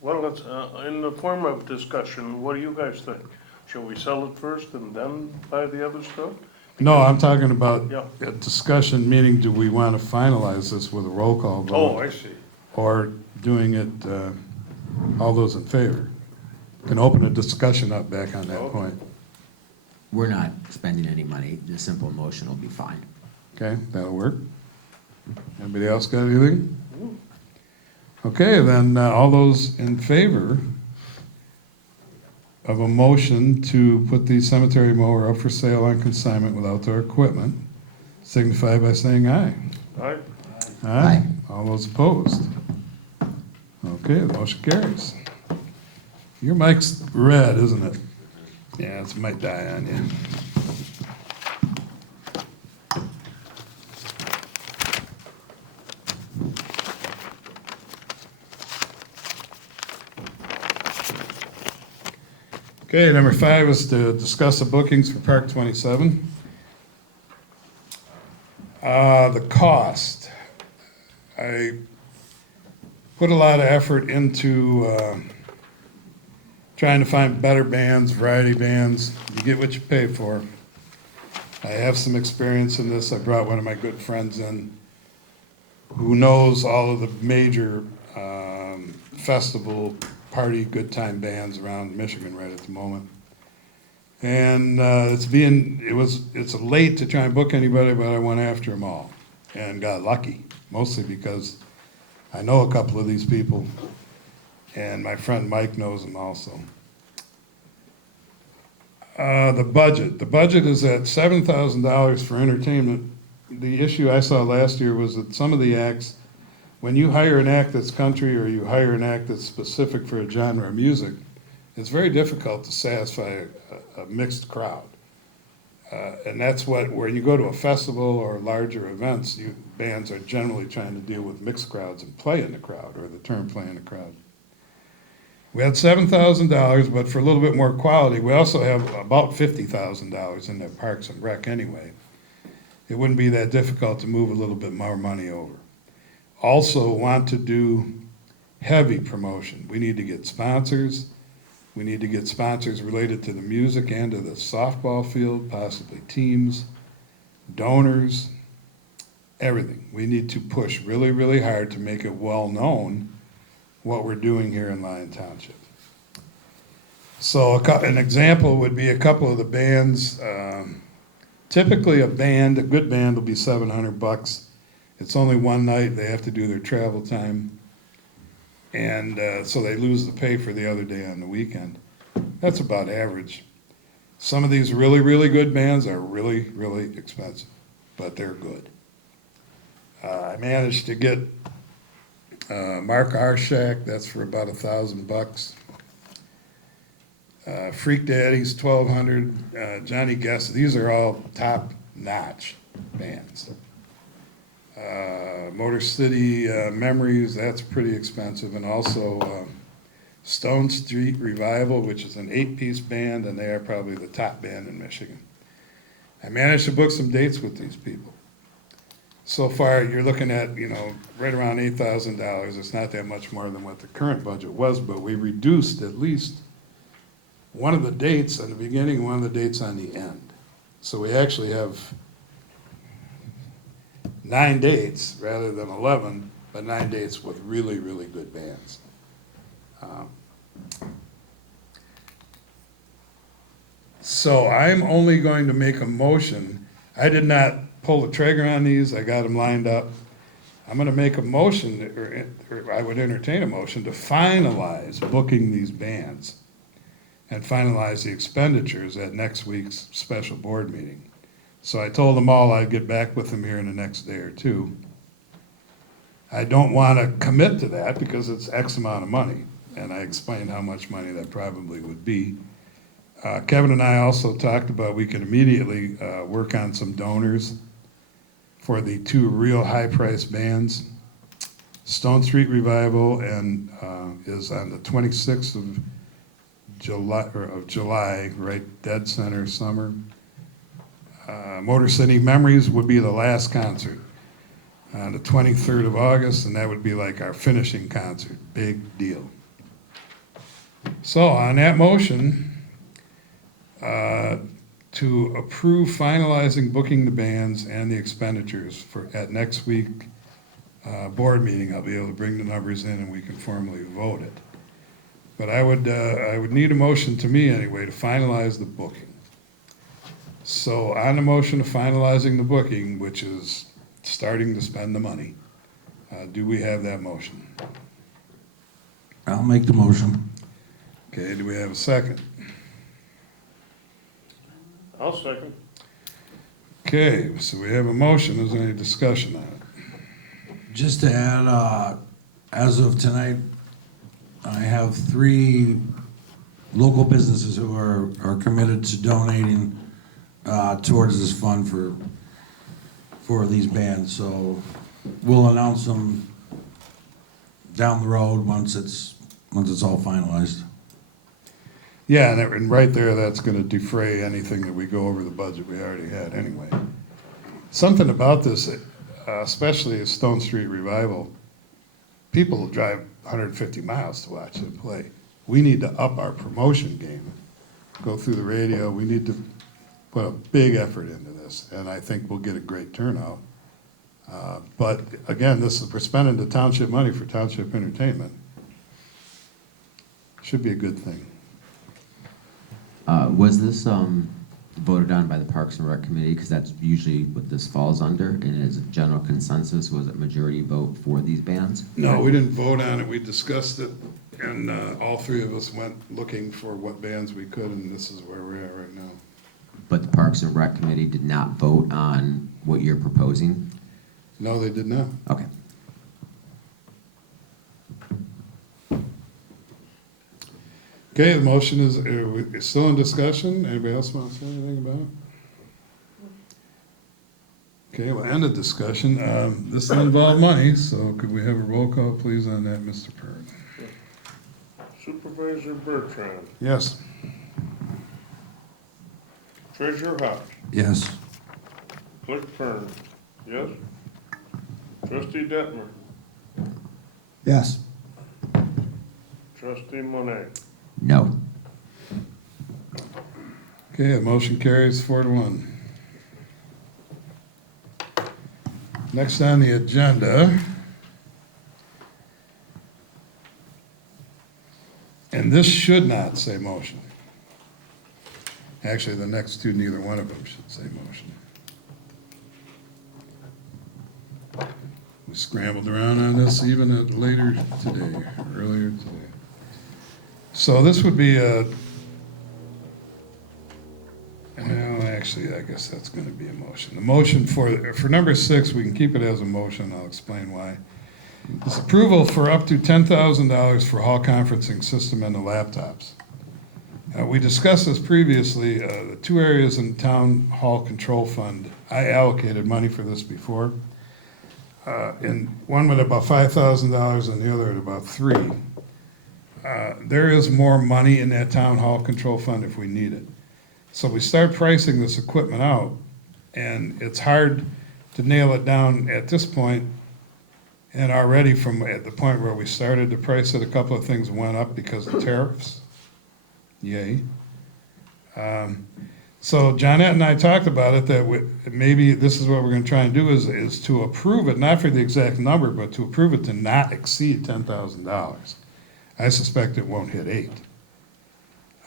Well, let's, in the form of discussion, what do you guys think? Shall we sell it first and then buy the other stuff? No, I'm talking about Yeah. a discussion, meaning do we want to finalize this with a roll call vote? Oh, I see. Or doing it, all those in favor? Can open a discussion up back on that Okay. point. We're not spending any money, the simple motion will be fine. Okay, that'll work. Anybody else got anything? Okay, then, all those in favor of a motion to put the cemetery mower up for sale on consignment with outdoor equipment, signify by saying aye. All right, Aye. All those opposed? Okay, the motion carries. Your mic's red, isn't it? Yeah, it might die on you. Okay, number 5 is to discuss the bookings for Park 27. The cost. I put a lot of effort into trying to find better bands, variety bands. You get what you pay for. I have some experience in this. I brought one of my good friends in who knows all of the major festival, party, good time bands around Michigan right at the moment. And it's late to try and book anybody, but I went after them all and got lucky, mostly because I know a couple of these people, and my friend Mike knows them also. The budget is at $7,000 for entertainment. The issue I saw last year was that some of the acts, when you hire an act that's country or you hire an act that's specific for a genre of music, it's very difficult to satisfy a mixed crowd. And that's when you go to a festival or larger events, bands are generally trying to deal with mixed crowds and play in the crowd, or the term play in the crowd. We had $7,000, but for a little bit more quality, we also have about $50,000 in the Parks and Rec anyway. It wouldn't be that difficult to move a little bit more money over. Also want to do heavy promotion. We need to get sponsors. We need to get sponsors related to the music and to the softball field, possibly teams, donors, everything. We need to push really, really hard to make it well known what we're doing here in Lyon Township. So an example would be a couple of the bands. Typically a good band will be $700. It's only one night, they have to do their travel time. And so they lose the pay for the other day on the weekend. That's about average. Some of these really, really good bands are really, really expensive, but they're good. I managed to get Mark Arshak, that's for about $1,000. Freak Daddy's $1,200. Johnny Guess, these are all top-notch bands. Motor City Memories, that's pretty expensive, and also Stone Street Revival, which is an 8-piece band, and they are probably the top band in Michigan. I managed to book some dates with these people. So far, you're looking at, right around $8,000. It's not that much more than what the current budget was, but we reduced at least one of the dates in the beginning, one of the dates on the end. So we actually have 9 dates rather than 11, but 9 dates with really, really good bands. So I'm only going to make a motion. I did not pull the trigger on these. I got them lined up. I'm going to make a motion, or I would entertain a motion to finalize booking these bands and finalize the expenditures at next week's special board meeting. So I told them all I'd get back with them here in the next day or two. I don't want to commit to that because it's X amount of money, and I explained how much money that probably would be. Kevin and I also talked about we can immediately work on some donors for the two real high-priced bands. Stone Street Revival and is on the 26th of July, right, dead center summer. Motor City Memories would be the last concert on the 23rd of August, and that would be like our finishing concert. Big deal. So on that motion, to approve finalizing booking the bands and the expenditures at next week board meeting, I'll be able to bring the numbers in and we can formally vote it. But I would need a motion, to me anyway, to finalize the booking. So on the motion of finalizing the booking, which is starting to spend the money, do we have that motion? I'll make the motion. Okay, do we have a second? I'll second. Okay, so we have a motion. Is there any discussion on it? Just to add, as of tonight, I have 3 local businesses who are committed to donating towards this fund for these bands. So we'll announce them down the road once it's all finalized. Yeah, and right there, that's gonna defray anything that we go over the budget we already had anyway. Something about this, especially at Stone Street Revival, people will drive 150 miles to watch it play. We need to up our promotion game, go through the radio. We need to put a big effort into this, and I think we'll get a great turnout. But again, we're spending the township money for township entertainment. Should be a good thing. Was this voted on by the Parks and Rec Committee? Because that's usually what this falls under, and is it general consensus? Was it majority vote for these bands? No, we didn't vote on it. We discussed it, and all 3 of us went looking for what bands we could, and this is where we're at right now. But the Parks and Rec Committee did not vote on what you're proposing? No, they did not. Okay. Okay, the motion is still in discussion. Anybody else want to say anything about it? Okay, we'll end the discussion. This will involve money, so could we have a roll call, please, on that, Mr. Pert? Supervisor Bertrand, Yes. Treasurer Hodge, Yes. Clerk Fern, yes? Trustee Detmer, Yes. Trustee Monet. No. Okay, the motion carries 4-1. Next on the agenda, and this should not say motion. Actually, the next 2, neither one of them should say motion. We scrambled around on this even later today, earlier today. So this would be actually, I guess that's going to be a motion. The motion for number 6, we can keep it as a motion. I'll explain why. It's approval for up to $10,000 for hall conferencing system and the laptops. We discussed this previously. The 2 areas in the town hall control fund, I allocated money for this before. And one with about $5,000 and the other at about $3,000. There is more money in that town hall control fund if we need it. So we start pricing this equipment out, and it's hard to nail it down at this point. And already from at the point where we started to price it, a couple of things went up because of tariffs. Yay. So Johnette and I talked about it, that maybe this is what we're going to try and do is to approve it, not for the exact number, but to approve it to not exceed $10,000. I suspect it won't hit 8.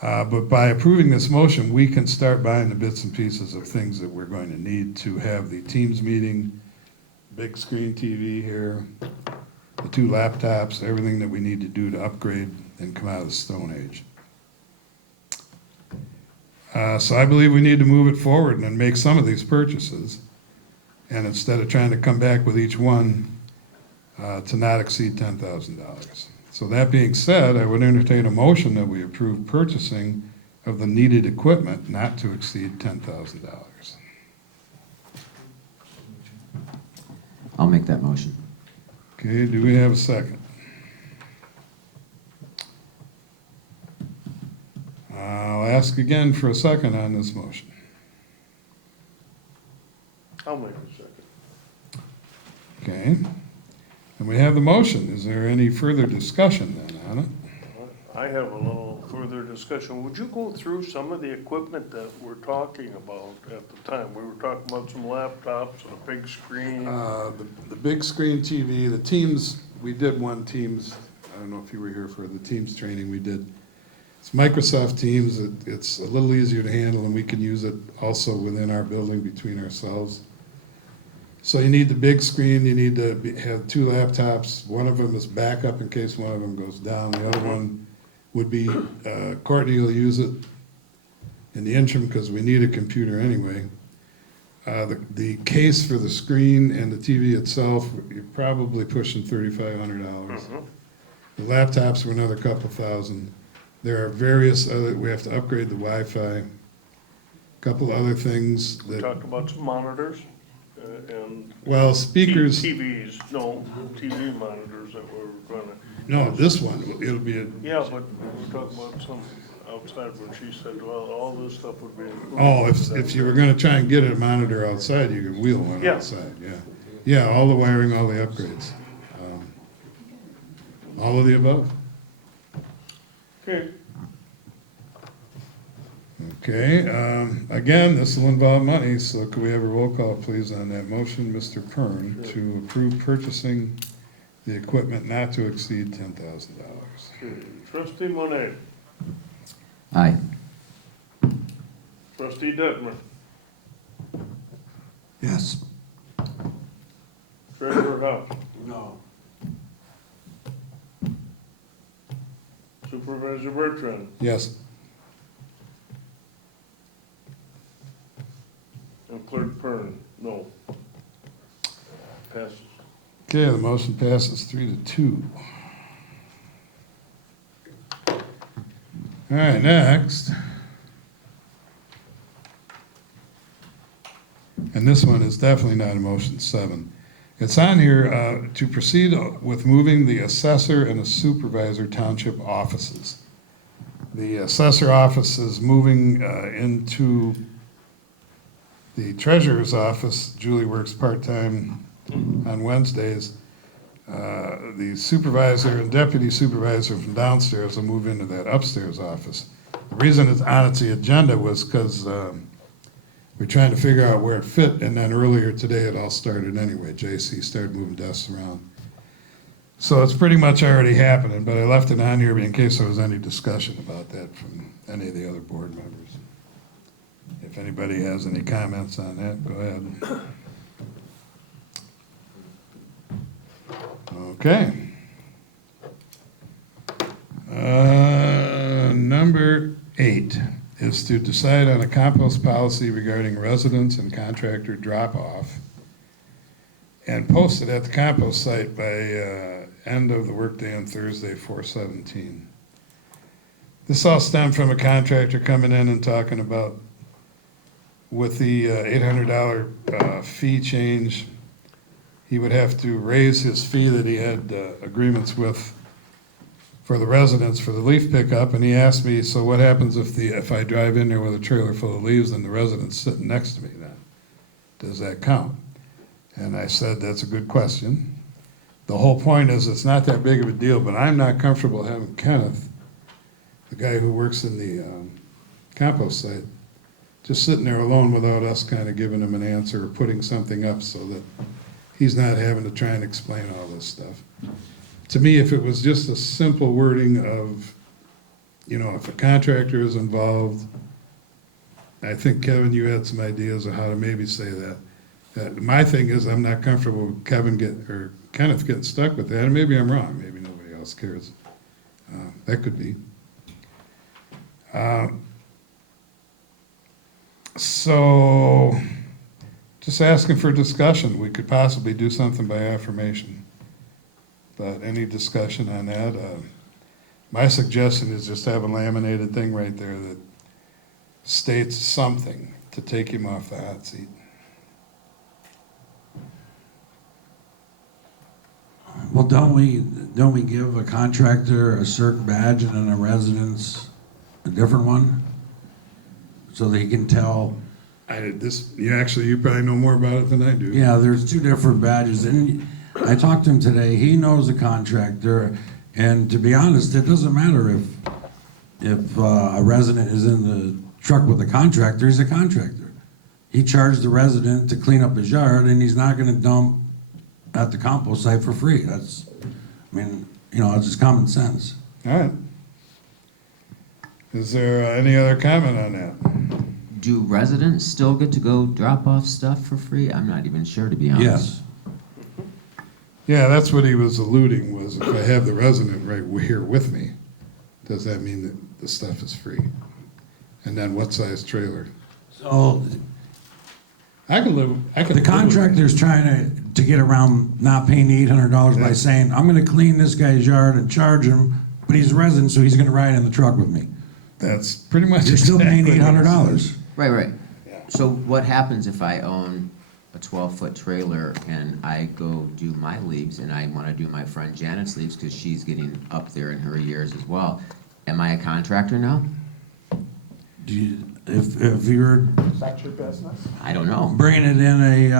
But by approving this motion, we can start buying the bits and pieces of things that we're going to need to have the Teams meeting, big screen TV here, the 2 laptops, everything that we need to do to upgrade and come out of the Stone Age. So I believe we need to move it forward and make some of these purchases. And instead of trying to come back with each one, to not exceed $10,000. So that being said, I would entertain a motion that we approve purchasing of the needed equipment not to exceed $10,000. I'll make that motion. Okay, do we have a second? I'll ask again for a second on this motion. I'll make a second. Okay, and we have the motion. Is there any further discussion then on it? I have a little further discussion. Would you go through some of the equipment that we're talking about at the time? We were talking about some laptops and a big screen. The big screen TV, the Teams, we did one Teams, I don't know if you were here for the Teams training we did. It's Microsoft Teams. It's a little easier to handle, and we can use it also within our building between ourselves. So you need the big screen, you need to have two laptops. One of them is backup in case one of them goes down. The other one would be, Courtney will use it in the interim because we need a computer anyway. The case for the screen and the TV itself, you're probably pushing $3,500. The laptops were another couple thousand. There are various other, we have to upgrade the Wi-Fi. Couple other things We that, talked about some monitors and. well, speakers, TVs, no, TV monitors that we're gonna. no, this one, it'll be a, Yeah, but we were talking about some outside when she said, well, all this stuff would be included. oh, if you were gonna try and get a monitor outside, you could wheel one Yeah. outside, yeah. Yeah, all the wiring, all the upgrades. All of the above. Okay, Okay, again, this will involve money, so could we have a roll call, please, on that motion, Mr. Kern, to approve purchasing the equipment not to exceed $10,000? okay. Trustee Monet, Aye. trustee Detmer, Yes. treasurer Huff, No. supervisor Bertrand, Yes. and clerk Pern, no. Passes. Okay, the motion passes 3-2. All right, next. And this one is definitely not a motion 7. It's on here to proceed with moving the assessor and the supervisor township offices. The assessor office is moving into the treasurer's office. Julie works part-time on Wednesdays. The supervisor and deputy supervisor from downstairs will move into that upstairs office. The reason it's on its agenda was because we're trying to figure out where it fit, and then earlier today it all started anyway. JC started moving desks around. So it's pretty much already happening, but I left it on here in case there was any discussion about that from any of the other board members. If anybody has any comments on that, go ahead. Okay. Number 8 is to decide on a compost policy regarding residents and contractor drop-off and post it at the compost site by end of the workday on Thursday, 4/17. This all stemmed from a contractor coming in and talking about with the $800 fee change, he would have to raise his fee that he had agreements with for the residents for the leaf pickup, and he asked me, so what happens if I drive in there with a trailer full of leaves and the resident's sitting next to me then? Does that count? And I said, that's a good question. The whole point is it's not that big of a deal, but I'm not comfortable having Kenneth, the guy who works in the compost site, just sitting there alone without us kind of giving him an answer or putting something up so that he's not having to try and explain all this stuff. To me, if it was just a simple wording of, if a contractor is involved, I think, Kevin, you had some ideas of how to maybe say that. My thing is I'm not comfortable with Kenneth getting stuck with that, and maybe I'm wrong, maybe nobody else cares. That could be. So, just asking for discussion. We could possibly do something by affirmation. But any discussion on that? My suggestion is just have a laminated thing right there that states something to take him off the hot seat. Well, don't we give a contractor a certain badge and then a residence a different one? So that he can tell, You probably know more about it than I do. yeah, there's two different badges. And I talked to him today, he knows the contractor, and to be honest, it doesn't matter if a resident is in the truck with the contractor, he's a contractor. He charged the resident to clean up his yard, and he's not gonna dump at the compost site for free. That's, I mean, it's just common sense. All right. Is there any other comment on that? Do residents still get to go drop off stuff for free? I'm not even sure, to be honest. Yes. Yeah, that's what he was alluding, was if I have the resident right here with me, does that mean that the stuff is free? And then what size trailer? So I can live the with contractor's trying to get around not paying the $800 by saying, I'm gonna clean this guy's yard and charge him, but he's a resident, so he's gonna ride in the truck with me. That's pretty much You're still paying exactly what it $800. says. Right. Yeah. So what happens if I own a 12-foot trailer and I go do my leaves and I want to do my friend Janet's leaves because she's getting up there in her years as well? Am I a contractor now? If you're Is that your business? I don't know. bringing it in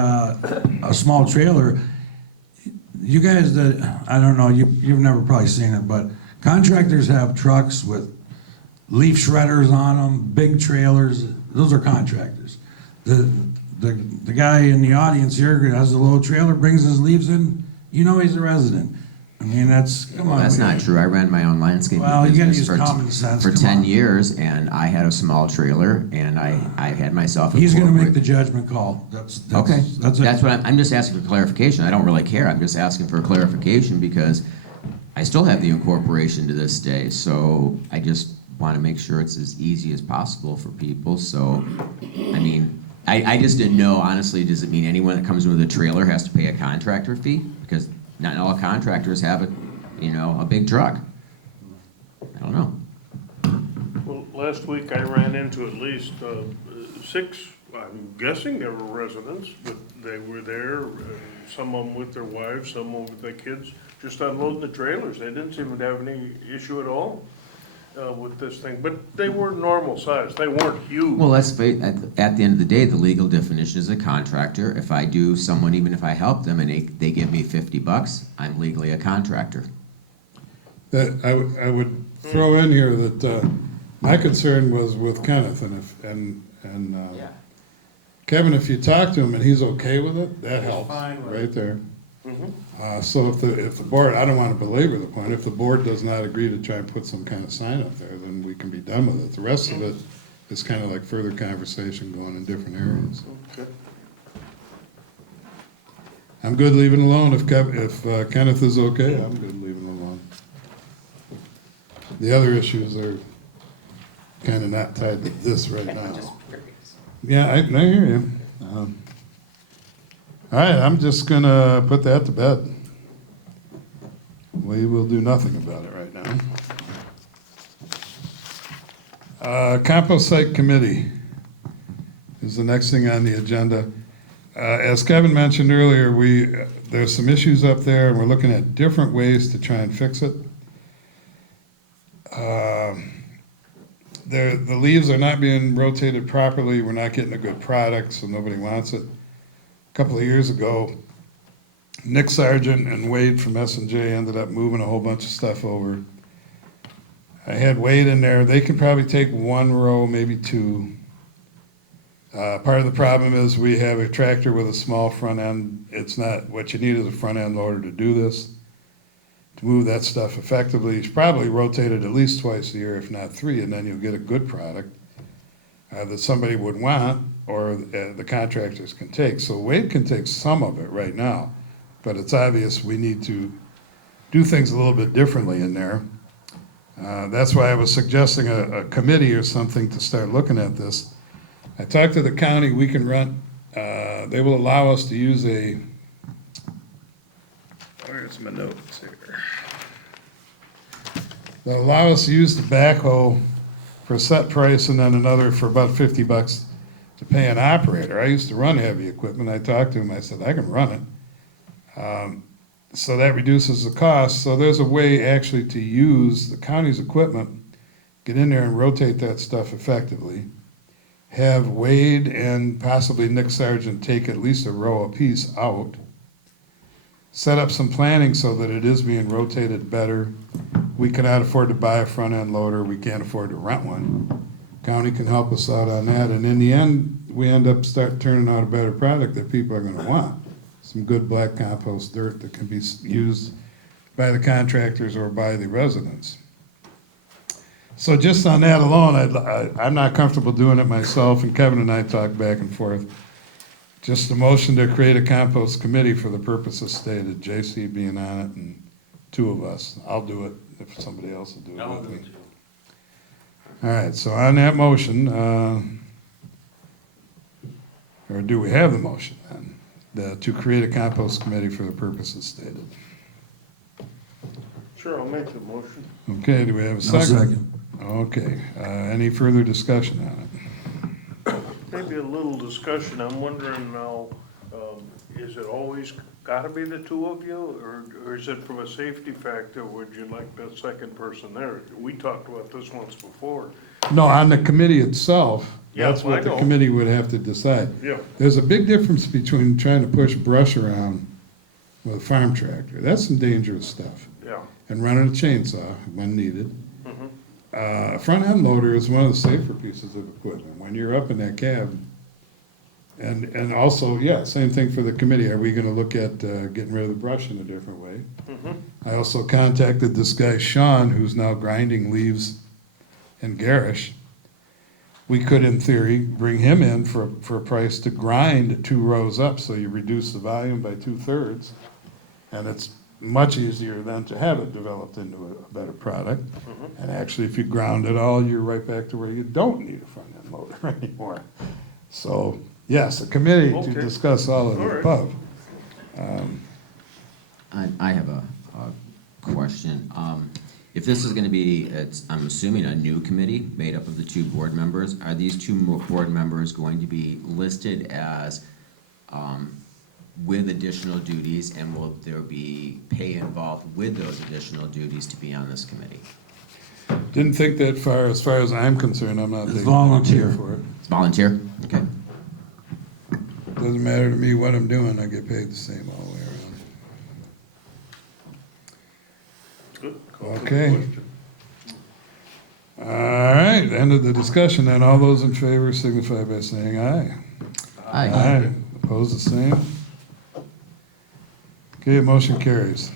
a small trailer, you guys I don't know, you've never probably seen it, but contractors have trucks with leaf shredders on them, big trailers. Those are contractors. The guy in the audience here who has a little trailer, brings his leaves in, he's a resident. I mean, come on. That's not true. I ran my own landscaping Well, you gotta business use common sense. for Come 10 on. years, and I had a small trailer, and I had myself a He's gonna make corporate- the judgment call. Okay, That's it. that's what I'm just asking for clarification. I don't really care. I'm just asking for clarification because I still have the incorporation to this day. So I just want to make sure it's as easy as possible for people. So, I mean, I just didn't know, honestly, does it mean anyone that comes in with a trailer has to pay a contractor fee? Because not all contractors have a big truck. I don't know. Well, last week I ran into at least 6, I'm guessing they were residents, but they were there, some of them with their wives, some of them with their kids, just unloading the trailers. They didn't seem to have any issue at all with this thing, but they were normal size. They weren't huge. Well, at the end of the day, the legal definition is a contractor. If I do someone, even if I help them and they give me $50, I'm legally a contractor. That I would throw in here that my concern was with Kenneth and Kevin, if you talk to him and he's okay with it, that helps, right there. So if the board, I don't want to belabor the point, if the board does not agree to try and put some kind of sign up there, then we can be done with it. The rest of it is kind of like further conversation going in different areas. Okay. I'm good leaving it alone. If Kenneth is okay, I'm good leaving it alone. The other issues are kind of not tied to this right now. Yeah, I hear you. All right, I'm just gonna put that to bed. We will do nothing about it right now. Compost Site Committee is the next thing on the agenda. As Kevin mentioned earlier, there's some issues up there, and we're looking at different ways to try and fix it. The leaves are not being rotated properly. We're not getting a good product, so nobody wants it. A couple of years ago, Nick Sargent and Wade from S&J ended up moving a whole bunch of stuff over. I had Wade in there. They can probably take one row, maybe two. Part of the problem is we have a tractor with a small front end. It's not, what you need is a front end loader to do this. To move that stuff effectively, you probably rotate it at least twice a year, if not 3, and then you'll get a good product that somebody would want, or the contractors can take. So Wade can take some of it right now, but it's obvious we need to do things a little bit differently in there. That's why I was suggesting a committee or something to start looking at this. I talked to the county, we can run, they will allow us to use where's my notes here? They'll allow us to use the backhoe for a set price and then another for about $50 to pay an operator. I used to run heavy equipment. I talked to him, I said, I can run it. So that reduces the cost. So there's a way actually to use the county's equipment, get in there and rotate that stuff effectively, have Wade and possibly Nick Sargent take at least a row apiece out, set up some planning so that it is being rotated better. We cannot afford to buy a front-end loader. We can't afford to rent one. County can help us out on that. And in the end, we end up start turning out a better product that people are going to want. Some good black compost dirt that can be used by the contractors or by the residents. So just on that alone, I'm not comfortable doing it myself, and Kevin and I talked back and forth. Just a motion to create a compost committee for the purposes stated, JC being on it and two of us. I'll do it if somebody else will do it with me. All right, so on that motion, or do we have the motion then? To create a compost committee for the purposes stated. Sure, I'll make the motion. Okay, do we have a I'll second? second. Okay, any further discussion on it? Maybe a little discussion. I'm wondering now, is it always gotta be the two of you? Or is it from a safety factor, would you like that second person there? We talked about this once before. No, on the committee itself, Yeah, that's what I the know. committee would have to decide. Yeah. There's a big difference between trying to push brush around with a farm tractor. That's some dangerous stuff. Yeah. And running a chainsaw when needed. Mhm. A front end loader is one of the safer pieces of equipment. When you're up in that cab, and also, yeah, same thing for the committee. Are we gonna look at getting rid of the brush in a different way? I also contacted this guy, Sean, who's now grinding leaves in Garish. We could, in theory, bring him in for a price to grind 2 rows up, so you reduce the volume by 2/3. And it's much easier then to have it developed into a better product. And actually, if you ground it all, you're right back to where you don't need a front end loader anymore. So, yes, a committee to Okay. discuss all of All the right. above. I have a question. If this is gonna be, I'm assuming a new committee made up of the 2 board members, are these 2 board members going to be listed as, with additional duties, and will there be pay involved with those additional duties to be on this committee? Didn't think that far, as far as I'm concerned, I'm not It's taking volunteer. for it. It's volunteer? Okay. Doesn't matter to me what I'm doing, I get paid the same all the way Good. Call for the Okay. question. around. All right, end of the discussion, then all those in favor signify by saying aye. Aye. Opposed, the same? Okay, motion carries.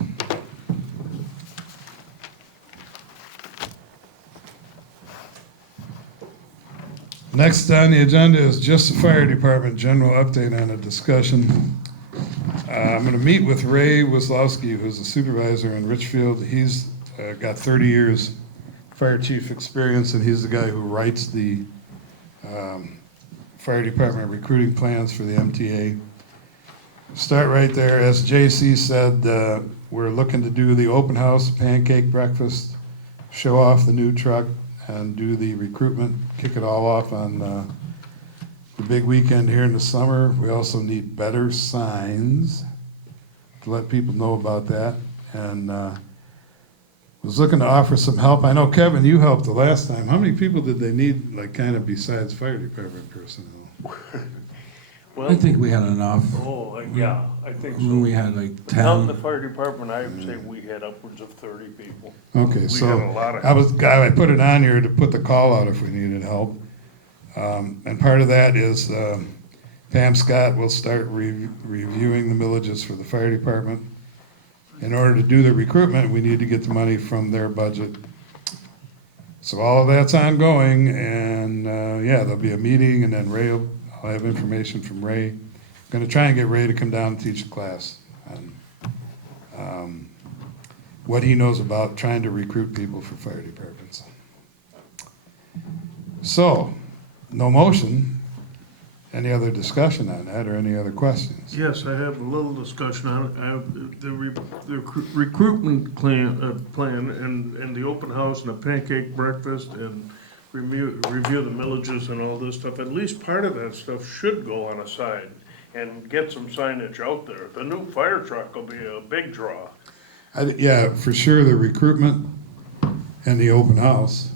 Next on the agenda is just the fire department general update on a discussion. I'm gonna meet with Ray Wislowski, who's a supervisor in Richfield. He's got 30 years fire chief experience, and he's the guy who writes the fire department recruiting plans for the MTA. Start right there. As JC said, we're looking to do the open house, pancake breakfast, show off the new truck, and do the recruitment, kick it all off on the big weekend here in the summer. We also need better signs to let people know about that. And was looking to offer some help. I know, Kevin, you helped the last time. How many people did they need, like, kind of besides fire department personnel? I think we had enough. Yeah, I think so. We had like Down in 10. the fire department, I would say we had upwards of 30 people. Okay, We so had a lot of- I put it on here to put the call out if we needed help. And part of that is Pam Scott will start reviewing the millages for the fire department. In order to do the recruitment, we need to get the money from their budget. So all of that's ongoing, and yeah, there'll be a meeting, and then I'll have information from Ray. Gonna try and get Ray to come down and teach a class on what he knows about trying to recruit people for fire departments. So, no motion. Any other discussion on that, or any other questions? Yes, I have a little discussion on it. I have the recruitment plan and the open house and the pancake breakfast and review the millages and all this stuff, at least part of that stuff should go on a sign and get some signage out there. The new fire truck will be a big draw. Yeah, for sure, the recruitment and the open house,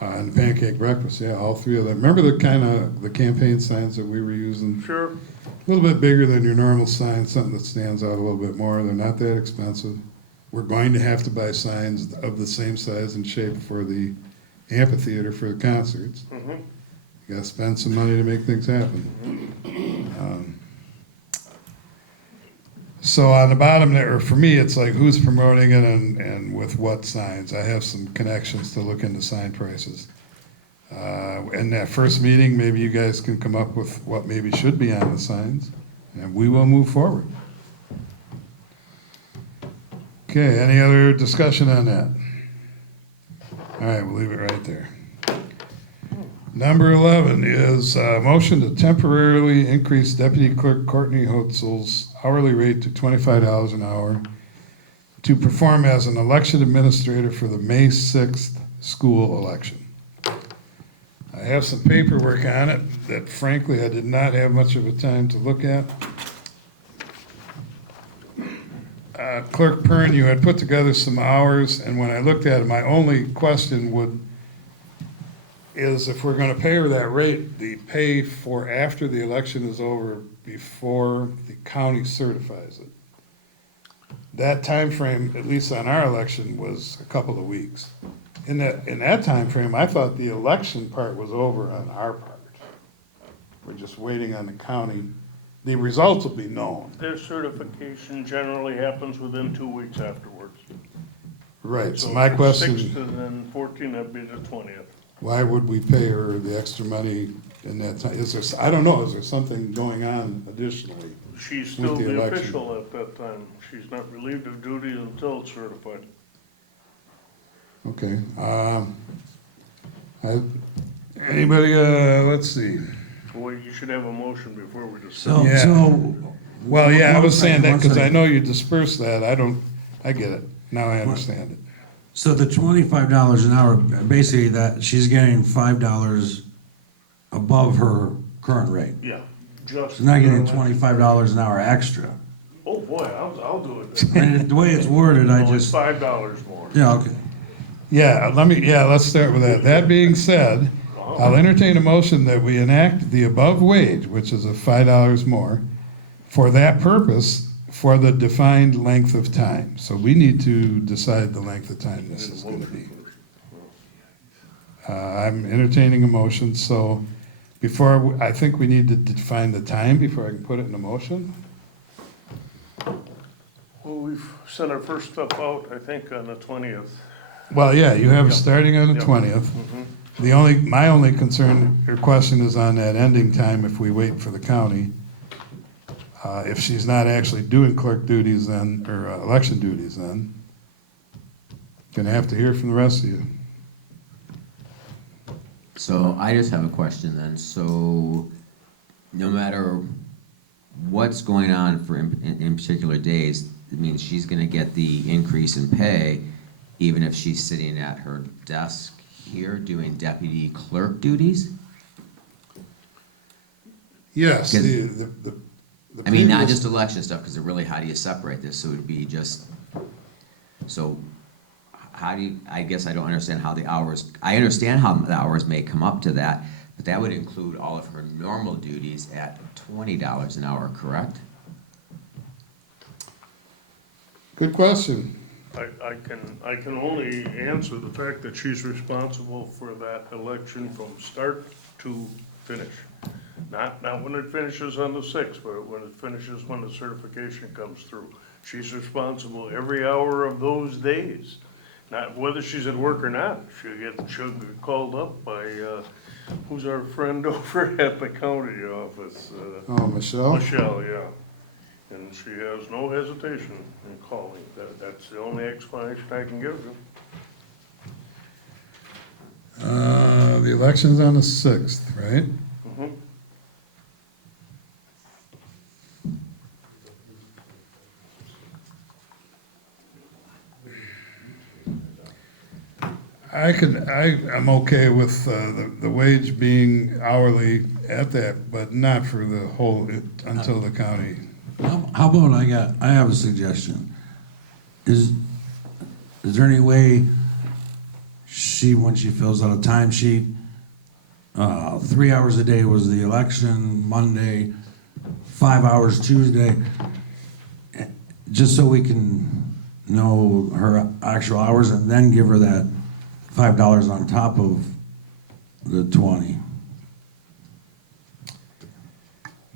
and the pancake breakfast, yeah, all three of them. Remember the campaign signs that we were using? Sure. A little bit bigger than your normal sign, something that stands out a little bit more. They're not that expensive. We're going to have to buy signs of the same size and shape for the amphitheater for the concerts. Mhm. You gotta spend some money to make things happen. So on the bottom there, or for me, it's like who's promoting it and with what signs. I have some connections to look into sign prices. In that first meeting, maybe you guys can come up with what maybe should be on the signs, and we will move forward. Okay, any other discussion on that? All right, we'll leave it right there. Number 11 is a motion to temporarily increase Deputy Clerk Courtney Hotzel's hourly rate to $25 an hour to perform as an election administrator for the May 6th school election. I have some paperwork on it that frankly I did not have much of a time to look at. Clerk Pern, you had put together some hours, and when I looked at it, my only question is if we're gonna pay her that rate, the pay for after the election is over, before the county certifies it. That time frame, at least on our election, was a couple of weeks. In that time frame, I thought the election part was over on our part. We're just waiting on the county. The results will be known. Their certification generally happens within 2 weeks afterwards. Right, so my question, 6th and then 14th, that'd be the 20th. why would we pay her the extra money in that time? Is there, I don't know, is there something going on additionally? She's With still the the election. official at that time. She's not relieved of duty until it's certified. Okay, anybody, let's see. Well, you should have a motion before we discuss. So, Yeah. so. Well, yeah, I one was saying second, that one because I second. know you dispersed that. I get it. Now I understand it. So the $25 an hour, basically that, she's getting $5 above her current rate. Yeah, just. She's not getting $25 an hour extra. Oh, boy, I'll do it. And the way it's worded, I No, it's just, $5 more. yeah, okay. Yeah, let's start with that. That being said, I'll entertain a motion that we enact the above wage, which is $5 more, for that purpose, for the defined length of time. So we need to decide the length of time this is gonna be. I'm entertaining a motion, so I think we need to define the time before I can put it in a motion. Well, we've sent our first stuff out, I think, on the 20th. Well, yeah, you have it Yeah. starting on the Yeah. 20th. Mhm. My only concern or question is on that ending time if we wait for the county. If she's not actually doing clerk duties then, or election duties then, gonna have to hear from the rest of you. So I just have a question then. So no matter what's going on for in particular days, it means she's gonna get the increase in pay even if she's sitting at her desk here doing deputy clerk duties? Yes, Because- the I mean, not previous- just election stuff, because really, how do you separate this? So it would be just, so how do you, I guess I don't understand how the hours, I understand how the hours may come up to that, but that would include all of her normal duties at $20 an hour, correct? Good question. I can only answer the fact that she's responsible for that election from start to finish. Not when it finishes on the 6th, but when it finishes when the certification comes through. She's responsible every hour of those days, not whether she's at work or not. She'll get called up by, who's our friend over at the county office? Oh, Michelle? Michelle, yeah. And she has no hesitation in calling. That's the only explanation I can give you. The election's on the 6th, right? Mhm. I'm okay with the wage being hourly at that, but not for the whole, until the county. How about I have a suggestion. Is there any way when she fills out a timesheet, 3 hours a day was the election, Monday, 5 hours Tuesday, just so we can know her actual hours and then give her that $5 on top of the 20?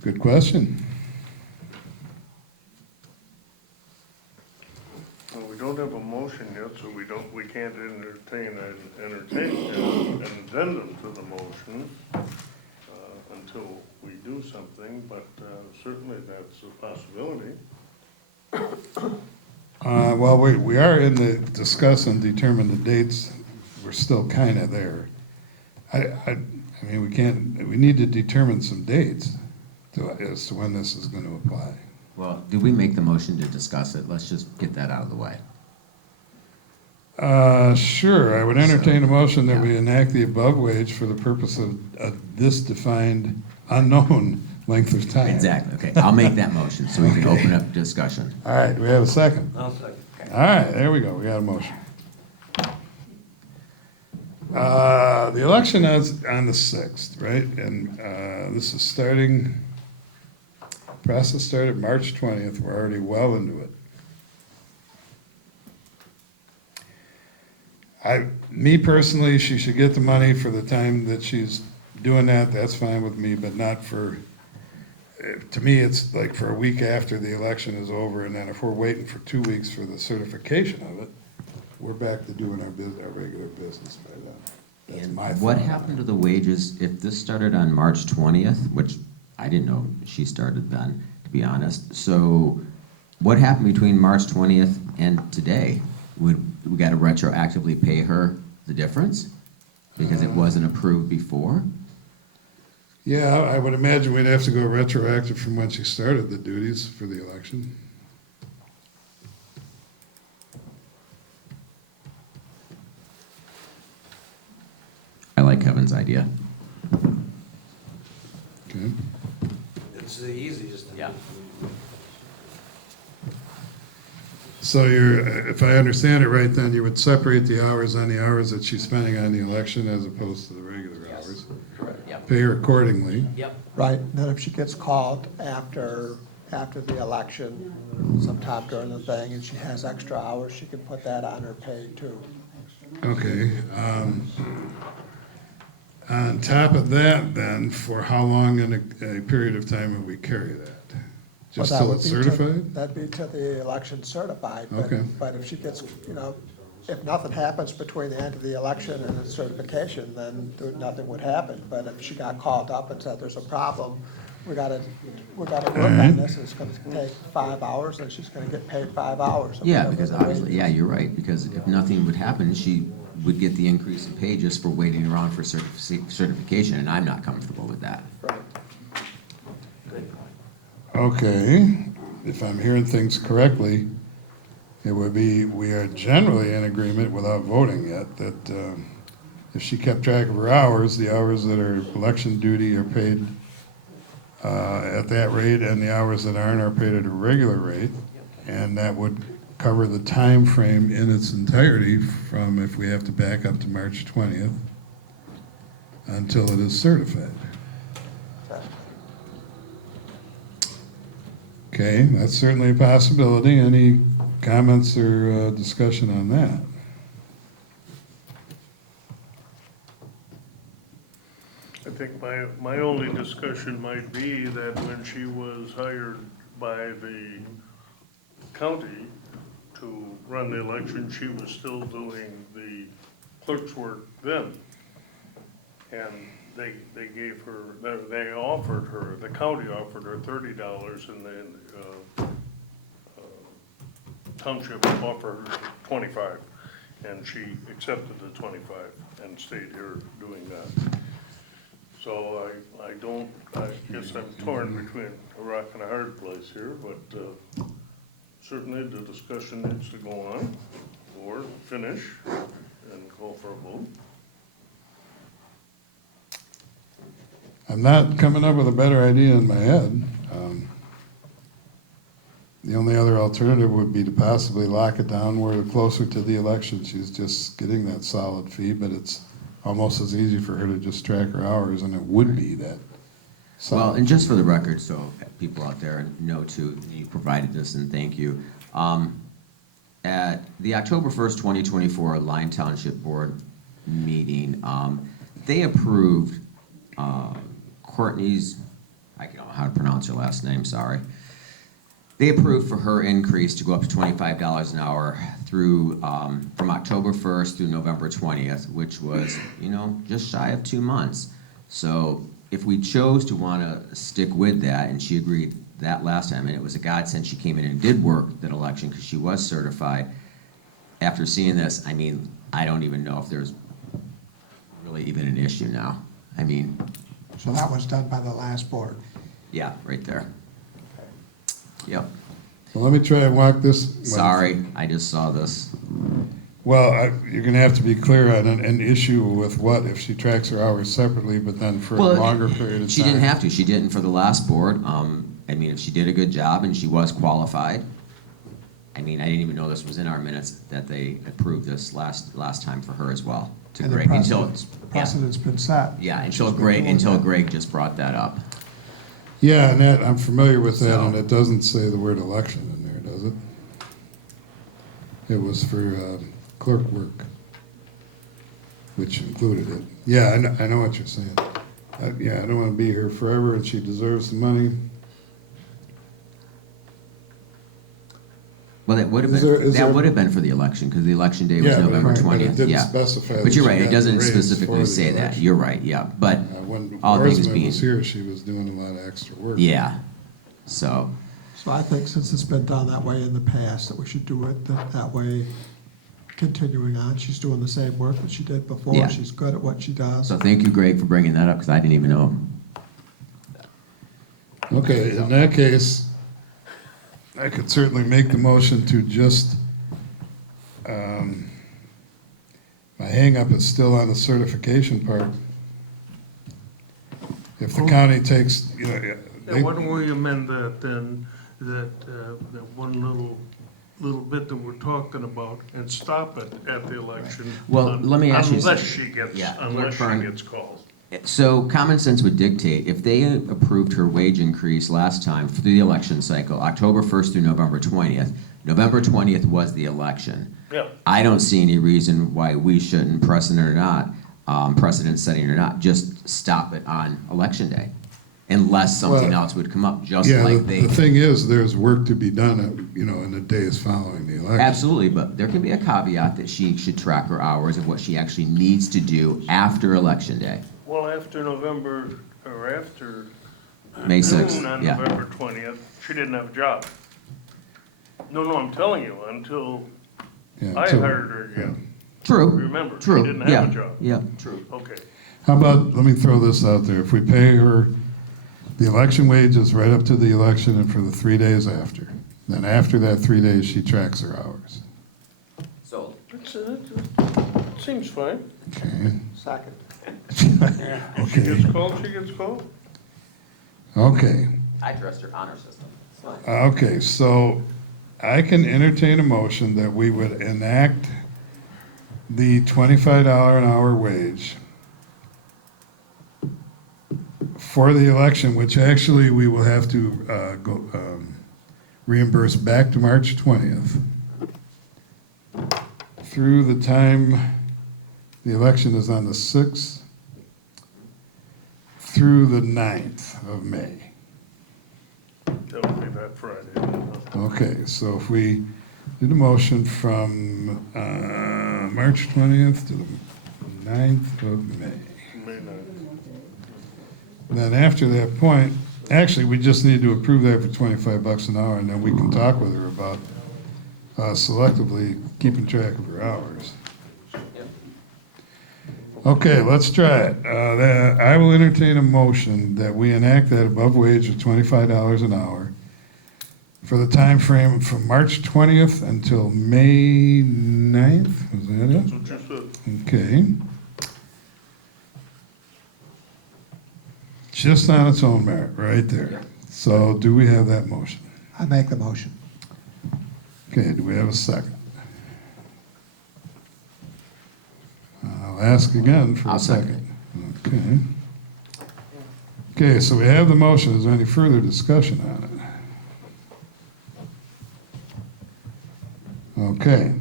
Good question. Well, we don't have a motion yet, so we can't entertain an addendum to the motion until we do something, but certainly that's a possibility. Well, we are in the discuss and determine the dates. We're still kind of there. I mean, we need to determine some dates as to when this is going to apply. Well, did we make the motion to discuss it? Let's just get that out of the way. Sure, I would entertain a motion that we enact the above wage for the purpose of this defined unknown length of time. Exactly, okay. I'll make that motion so we can open up discussion. All right, do we have a second? I'll second. All right, there we go, we got a motion. The election is on the 6th, right? And this is process started March 20th, we're already well into it. Me personally, she should get the money for the time that she's doing that, that's fine with me, but not for, to me, it's like for a week after the election is over, and then if we're waiting for 2 weeks for the certification of it, we're back to doing our regular business by then. That's And my what thought. happened to the wages, if this started on March 20th, which I didn't know she started then, to be honest. So what happened between March 20th and today? We got to retroactively pay her the difference because it wasn't approved before? Yeah, I would imagine we'd have to go retroactive from when she started the duties for the election. I like Kevin's idea. Okay. It's the easiest. Yeah. So if I understand it right, then you would separate the hours on the hours that she's spending on the election as opposed to the regular hours. Correct. Yep. Pay her accordingly. Yep. Right, then if she gets called after the election, sometime during the thing, and she has extra hours, she can put that on her pay too. Okay. On top of that, then, for how long in a period of time would we carry that? Just Well, that till would it's be certified? That'd be till the election certified. Okay. But if she gets, if nothing happens between the end of the election and the certification, then nothing would happen. But if she got called up and said, there's a problem, we gotta work on this, it's gonna take 5 hours, and she's gonna get paid 5 hours. or Yeah, whatever because the obviously, rate yeah, is. you're right, because if nothing would happen, she would get the increase in pay just for waiting around for certification, and I'm not comfortable with that. Right. Okay, if I'm hearing things correctly, it would be, we are generally in agreement without voting yet, that if she kept track of her hours, the hours that are election duty are paid at that rate, and the hours that aren't are paid at a regular rate, and that would cover the time frame in its entirety from if we have to back up to March 20th until it is certified. Okay, that's certainly a possibility. Any comments or discussion on that? I think my only discussion might be that when she was hired by the county to run the election, she was still doing the clerk's work then. And they gave her, they offered her, the county offered her $30 and then township offered her 25. And she accepted the 25 and stayed here doing that. So I guess I'm torn between a rock and a hard place here, but certainly the discussion needs to go on or finish and call for a vote. I'm not coming up with a better idea in my head. The only other alternative would be to possibly lock it down where closer to the election, she's just getting that solid fee, but it's almost as easy for her to just track her hours, and it would be that. Well, solid and just for the record, so people out there know too, you provided this and thank you. At the October 1st, 2024 Lyon Township Board meeting, they approved Courtney's, I don't know how to pronounce her last name, sorry. They approved for her increase to go up to $25 an hour through, from October 1st through November 20th, which was, just shy of 2 months. So if we chose to want to stick with that, and she agreed that last time, and it was a godsend she came in and did work that election because she was certified. After seeing this, I don't even know if there's really even an issue now. So that was done by the last board. Yeah, right there. Yep. Well, let me try and walk this. one. Sorry, I just saw this. Well, you're gonna have to be clear on an issue with what, if she tracks her hours separately, but then for a longer period of time. She didn't have to. She didn't for the last board. If she did a good job and she was qualified, I didn't even know this was in our minutes that they approved this last time for her as well. To And the Greg until precedent's been set. yeah She's been doing that. Greg just brought that up. Yeah, and that, I'm familiar with that, So- and it doesn't say the word election in there, does it? It was for clerk work, which included it. Yeah, I know what you're saying. Yeah, I don't want to be here forever, and she deserves the money. Well, that would have Is been there- is there- for the election because the election day was Yeah, but November right, but it 20th. didn't Yeah, specify but that you're she right. It got doesn't the raise specifically for the say that. election. You're right. Yeah, but When all things Borsman being was here, she was doing a lot of extra work. yeah, so. So I think since it's been done that way in the past, that we should do it that way, continuing on. She's doing the same work that she did before. Yeah. She's good at what she does. So thank you, Greg, for bringing that up because I didn't even know. Okay, in that case, I could certainly make the motion to just, my hangup is still on the certification part. If the county takes, Yeah, why don't we amend that then, that one little bit that we're talking about, and stop it at the election? Well, let me ask you Unless something. she gets, Yeah, unless she Burn. gets called. So common sense would dictate if they approved her wage increase last time through the election cycle, October 1st through November 20th. November 20th was the election. Yeah. I don't see any reason why we shouldn't, precedent or not, precedent setting or not, just stop it on election day. Unless something Well, else would come up, just yeah, like the thing is, there's work to be done, in the days following the election. Absolutely, but there can be a caveat that she should track her hours of what she actually needs to do after election day. Well, after November, or after May 6th, June on yeah. November 20th, she didn't have a job. No, I'm telling you, until Yeah, I so- hired her again. True. Remember, she True. didn't Yeah. have a job. Yeah. True. Okay. How about, let me throw this out there, if we pay her the election wages right up to the election and for the 3 days after, then after that 3 days, she tracks her hours. So. That seems fine. Okay, Second. She okay, gets called, she gets called. okay. I trust her honor system. Okay, so I can entertain a motion that we would enact the $25 an hour wage for the election, which actually we will have to reimburse back to March 20th through the time the election is on the 6th through the 9th of May. That would be that Friday. Okay, so if we did a motion from March 20th to the 9th of May, May 9th. then after that point, actually, we just need to approve that for $25 an hour, and then we can talk with her about selectively keeping track of her hours. Okay, let's try it. I will entertain a motion that we enact that above wage of $25 an hour for the time frame from March 20th until May 9th, is that it? That's what you said. Okay. Just on its own merit, right there. So do we have that motion? I make the motion. Okay, do we have a second? I'll ask again for a I'll second second. Okay. Okay, so we have the motion. Is there any further discussion on it? Okay.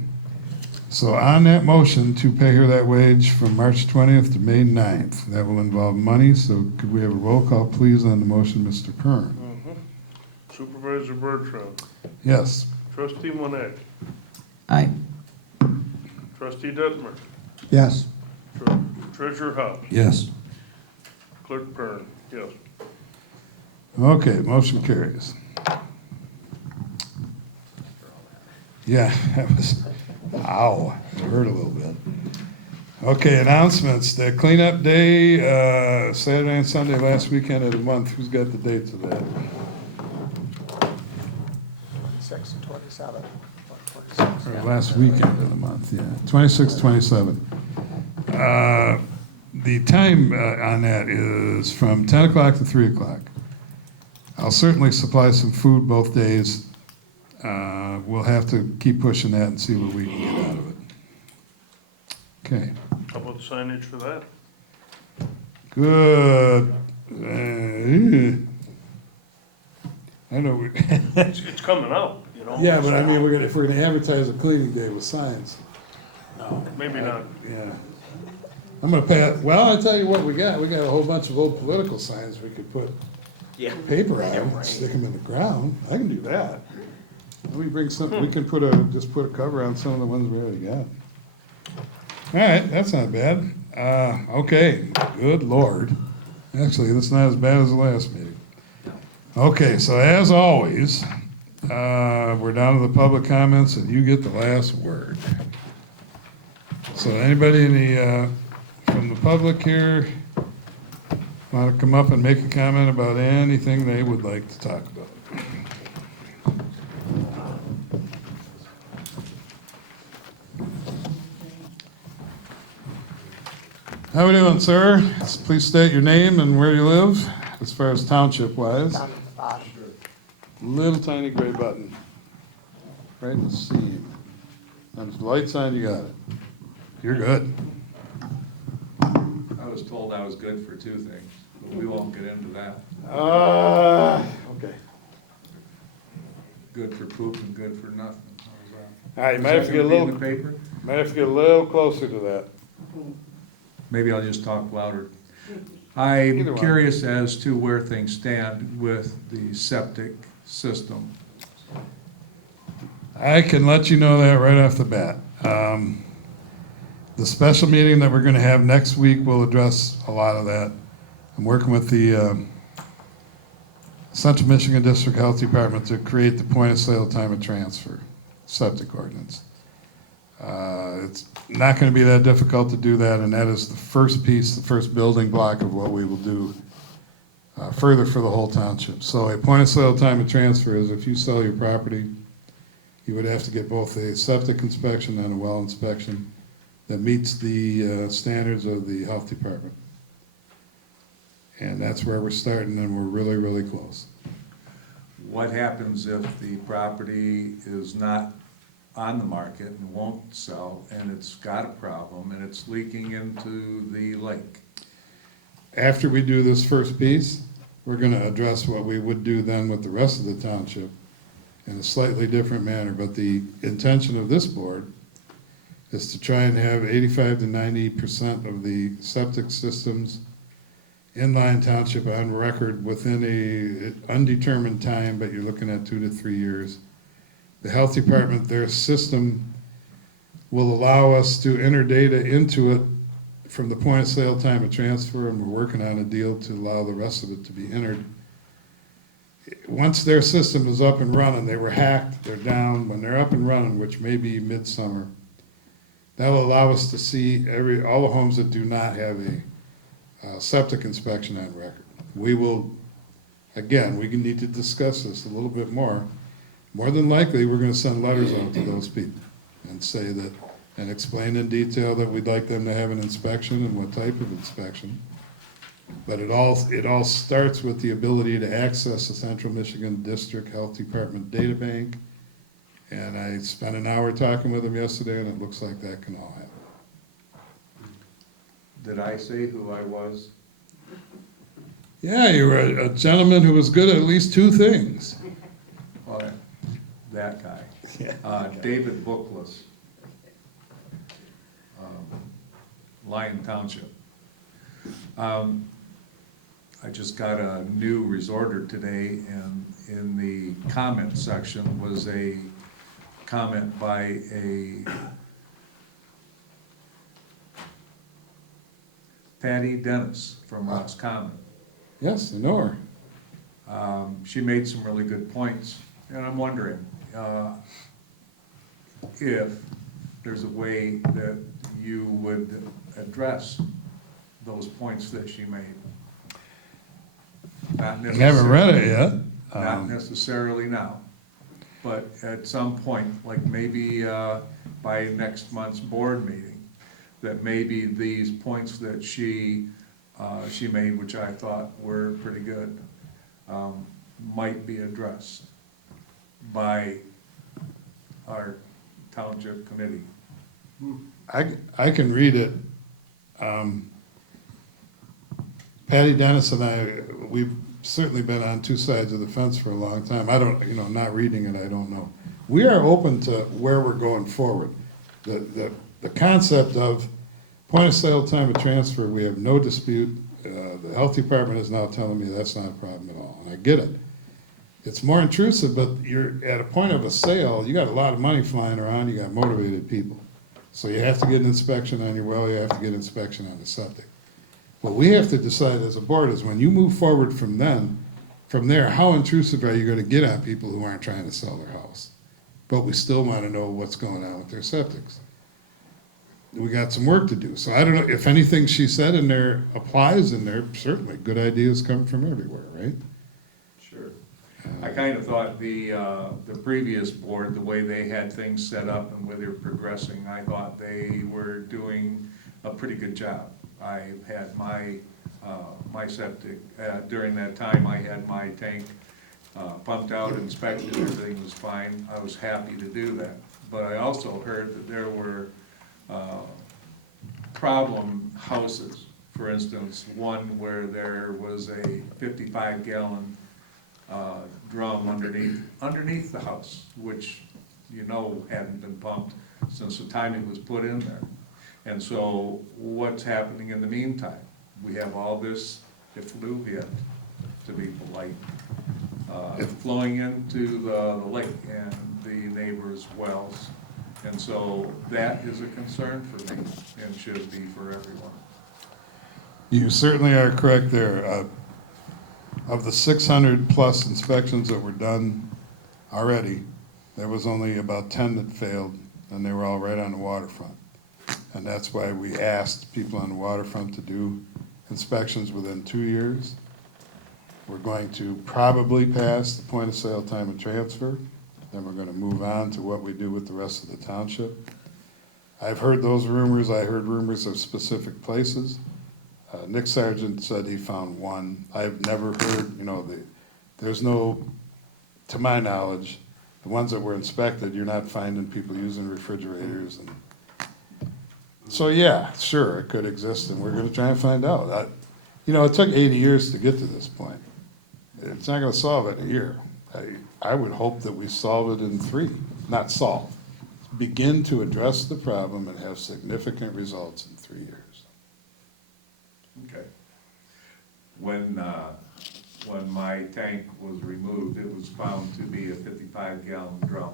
So on that motion to pay her that wage from March 20th to May 9th, that will involve money, so could we have a roll call, please, on the motion, Mr. Kern? Supervisor Bertrand, Yes. trustee Monet, Aye. trustee Detmer, Yes. treasurer House, Yes. clerk Kern, yes. Okay, motion carries. Yeah, that was, ow, it hurt a little bit. Okay, announcements, the cleanup day, Saturday and Sunday last weekend of the month, who's got the dates of that? 26 and 27. Or last weekend of the month, yeah, 26, 27. The time on that is from 10 o'clock to 3 o'clock. I'll certainly supply some food both days. We'll have to keep pushing that and see what we can get out of it. Okay, How about the signage for that? good. I know, It's coming out, you know? yeah, but I mean, if we're gonna advertise a cleaning day with signs, Maybe not. yeah. I'm gonna well, I tell you what, we got a whole bunch of old political signs we could put Yeah. paper on them, stick them in the ground. I can do that. Let me bring some, we can just put a cover on some of the ones we already got. All right, that's not bad. Okay, good Lord. Actually, that's not as bad as the last meeting. Okay, so as always, we're down to the public comments and you get the last word. So anybody from the public here want to come up and make a comment about anything they would like to talk about? How we doing, sir? Please state your name and where you live, as far as township wise. Down at the bottom. Little tiny gray button. Right in the seam. And if the light's on, you got it. You're good. I was told I was good for two things, but we won't get into that. Okay. Good for poop and good for nothing. How's that? All right, you Is might that have to get a gonna be in little, the paper? might have to get a little closer to that. Maybe I'll just talk louder. Either I'm one. curious as to where things stand with the septic system. I can let you know that right off the bat. The special meeting that we're gonna have next week will address a lot of that. I'm working with the Central Michigan District Health Department to create the point of sale time of transfer septic ordinance. It's not gonna be that difficult to do that, and that is the first piece, the first building block of what we will do further for the whole township. So a point of sale time of transfer is if you sell your property, you would have to get both a septic inspection and a well inspection that meets the standards of the health department. And that's where we're starting, and we're really, really close. What happens if the property is not on the market and won't sell, and it's got a problem, and it's leaking into the lake? After we do this first piece, we're gonna address what we would do then with the rest of the township in a slightly different manner, but the intention of this board is to try and have 85 to 90% of the septic systems in Lyon Township on record within a undetermined time, but you're looking at 2 to 3 years. The health department, their system will allow us to enter data into it from the point of sale time of transfer, and we're working on a deal to allow the rest of it to be entered. Once their system is up and running, they were hacked, they're down, when they're up and running, which may be midsummer, that will allow us to see all the homes that do not have a septic inspection on record. We will, again, we need to discuss this a little bit more. More than likely, we're gonna send letters out to those people and say that and explained in detail that we'd like them to have an inspection and what type of inspection. But it all starts with the ability to access the Central Michigan District Health Department data bank. And I spent an hour talking with them yesterday, and it looks like that can all happen. Did I say who I was? Yeah, you were a gentleman who was good at least two things. Well, that guy. Yeah. David Bookless. Lyon Township. I just got a new resorter today, and in the comment section was a comment by a Patty Dennis from Roscommon. Yes, I know her. She made some really good points, and I'm wondering if there's a way that you would address those points that she made. Not I haven't read it yet. Not necessarily now, but at some point, like maybe by next month's board meeting, that maybe these points that she made, which I thought were pretty good, might be addressed by our township committee. I can read it. Patty Dennis and I, we've certainly been on two sides of the fence for a long time. I don't, not reading it, I don't know. We are open to where we're going forward. The concept of point of sale time of transfer, we have no dispute. The health department is now telling me that's not a problem at all, and I get it. It's more intrusive, but you're at a point of a sale, you got a lot of money flying around, you got motivated people. So you have to get an inspection on your well, you have to get inspection on the septic. What we have to decide as a board is when you move forward from there, how intrusive are you gonna get on people who aren't trying to sell their house? But we still wanna know what's going on with their septics. We got some work to do. So I don't know, if anything she said in there applies in there, certainly good ideas come from everywhere, right? Sure. I kind of thought the previous board, the way they had things set up and where they were progressing, I thought they were doing a pretty good job. I had my septic, during that time, I had my tank pumped out, inspected, everything was fine. I was happy to do that. But I also heard that there were problem houses. For instance, one where there was a 55-gallon drum underneath the house, which hadn't been pumped since the time it was put in there. And so what's happening in the meantime? We have all this effluvium, to be polite, flowing into the lake and the neighbors' wells. And so that is a concern for me and should be for everyone. You certainly are correct there. Of the 600+ inspections that were done already, there was only about 10 that failed, and they were all right on the waterfront. And that's why we asked people on the waterfront to do inspections within 2 years. We're going to probably pass the point of sale time of transfer. Then we're going to move on to what we do with the rest of the township. I've heard those rumors. I heard rumors of specific places. Nick Sargent said he found one. I've never heard, there's no, to my knowledge, the ones that were inspected, you're not finding people using refrigerators. And so, yeah, sure, it could exist, and we're going to try and find out. It took 80 years to get to this point. It's not going to solve it in a year. I would hope that we solve it in 3, not solve. Begin to address the problem and have significant results in 3 years. Okay. When my tank was removed, it was found to be a 55-gallon drum.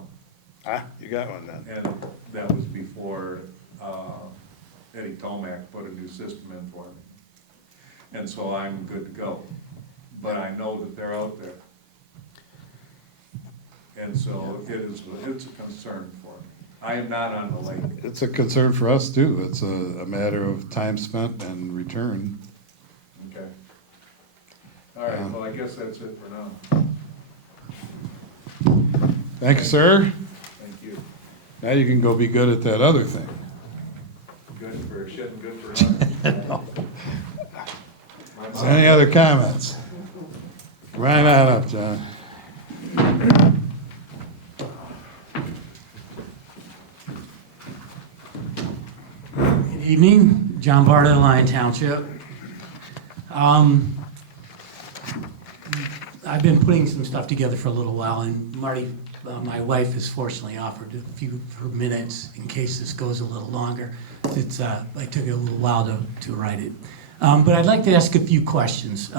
Ah, you got one then. And that was before Eddie Tomac put a new system in for me. And so I'm good to go. But I know that they're out there. And so it's a concern for me. I am not on the lake. It's a concern for us too. It's a matter of time spent and return. Okay. All right, well, I guess that's it for now. Thank you, sir. Thank you. Now you can go be good at that other thing. Is there any other comments? Right on up, John. Good evening, John Barta, Lyon Township. I've been putting some stuff together for a little while, and Marty, my wife, has fortunately offered a few of her minutes in case this goes a little longer. It's, I took a little while to write it. But I'd like to ask a few questions.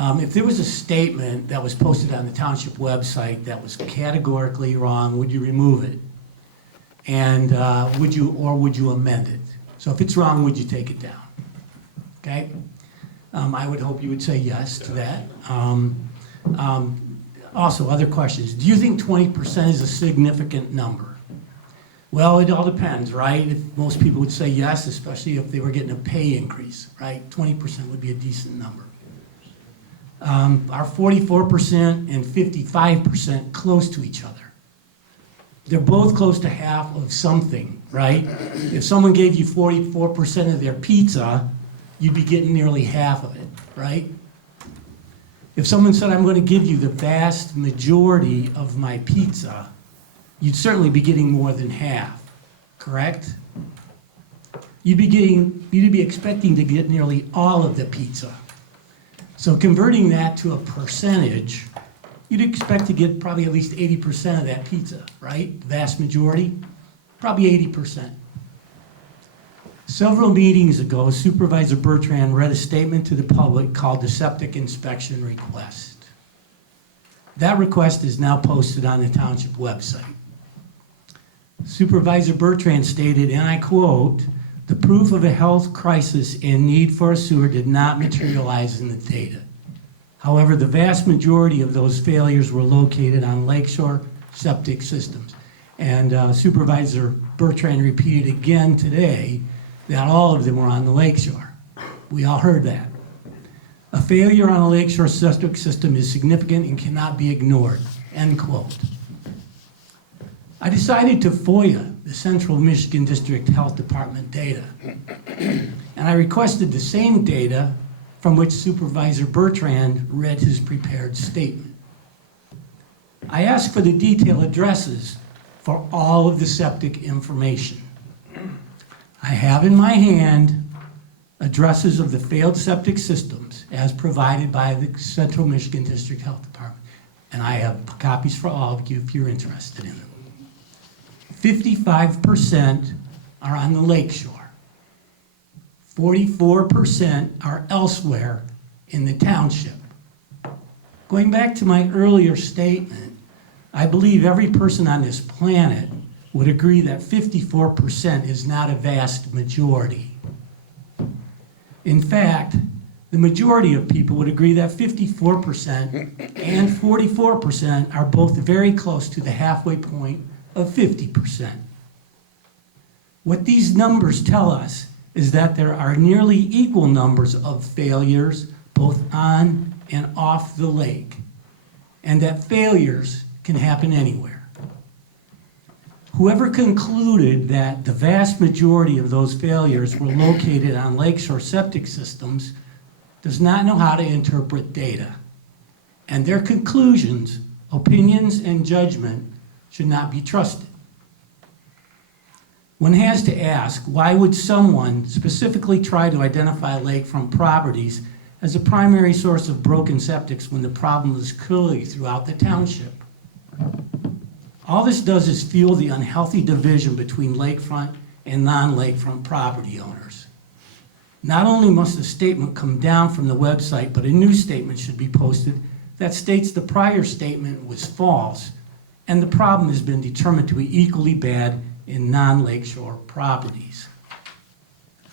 If there was a statement that was posted on the township website that was categorically wrong, would you remove it? And would you amend it? So if it's wrong, would you take it down? Okay? I would hope you would say yes to that. Also, other questions. Do you think 20% is a significant number? Well, it all depends, right? If most people would say yes, especially if they were getting a pay increase, right? 20% would be a decent number. Are 44% and 55% close to each other? They're both close to half of something, right? If someone gave you 44% of their pizza, you'd be getting nearly half of it, right? If someone said, I'm going to give you the vast majority of my pizza, you'd certainly be getting more than half, correct? You'd be expecting to get nearly all of the pizza. So converting that to a percentage, you'd expect to get probably at least 80% of that pizza, right? The vast majority, probably 80%. Several meetings ago, Supervisor Bertrand read a statement to the public called the septic inspection request. That request is now posted on the township website. Supervisor Bertrand stated, and I quote, "The proof of a health crisis and need for a sewer did not materialize in the data. However, the vast majority of those failures were located on lakeshore septic systems." And Supervisor Bertrand repeated again today that all of them were on the lakeshore. We all heard that. A failure on a lakeshore septic system is significant and cannot be ignored, end quote. I decided to FOIA the Central Michigan District Health Department data, and I requested the same data from which Supervisor Bertrand read his prepared statement. I asked for the detailed addresses for all of the septic information. I have in my hand addresses of the failed septic systems as provided by the Central Michigan District Health Department, and I have copies for all of you if you're interested in them. 55% are on the lakeshore. 44% are elsewhere in the township. Going back to my earlier statement, I believe every person on this planet would agree that 54% is not a vast majority. In fact, the majority of people would agree that 54% and 44% are both very close to the halfway point of 50%. What these numbers tell us is that there are nearly equal numbers of failures both on and off the lake, and that failures can happen anywhere. Whoever concluded that the vast majority of those failures were located on lakeshore septic systems does not know how to interpret data, and their conclusions, opinions, and judgment should not be trusted. One has to ask, why would someone specifically try to identify lakefront properties as a primary source of broken septics when the problem is clearly throughout the township? All this does is fuel the unhealthy division between lakefront and non-lakefront property owners. Not only must a statement come down from the website, but a new statement should be posted that states the prior statement was false and the problem has been determined to be equally bad in non-lakeshore properties.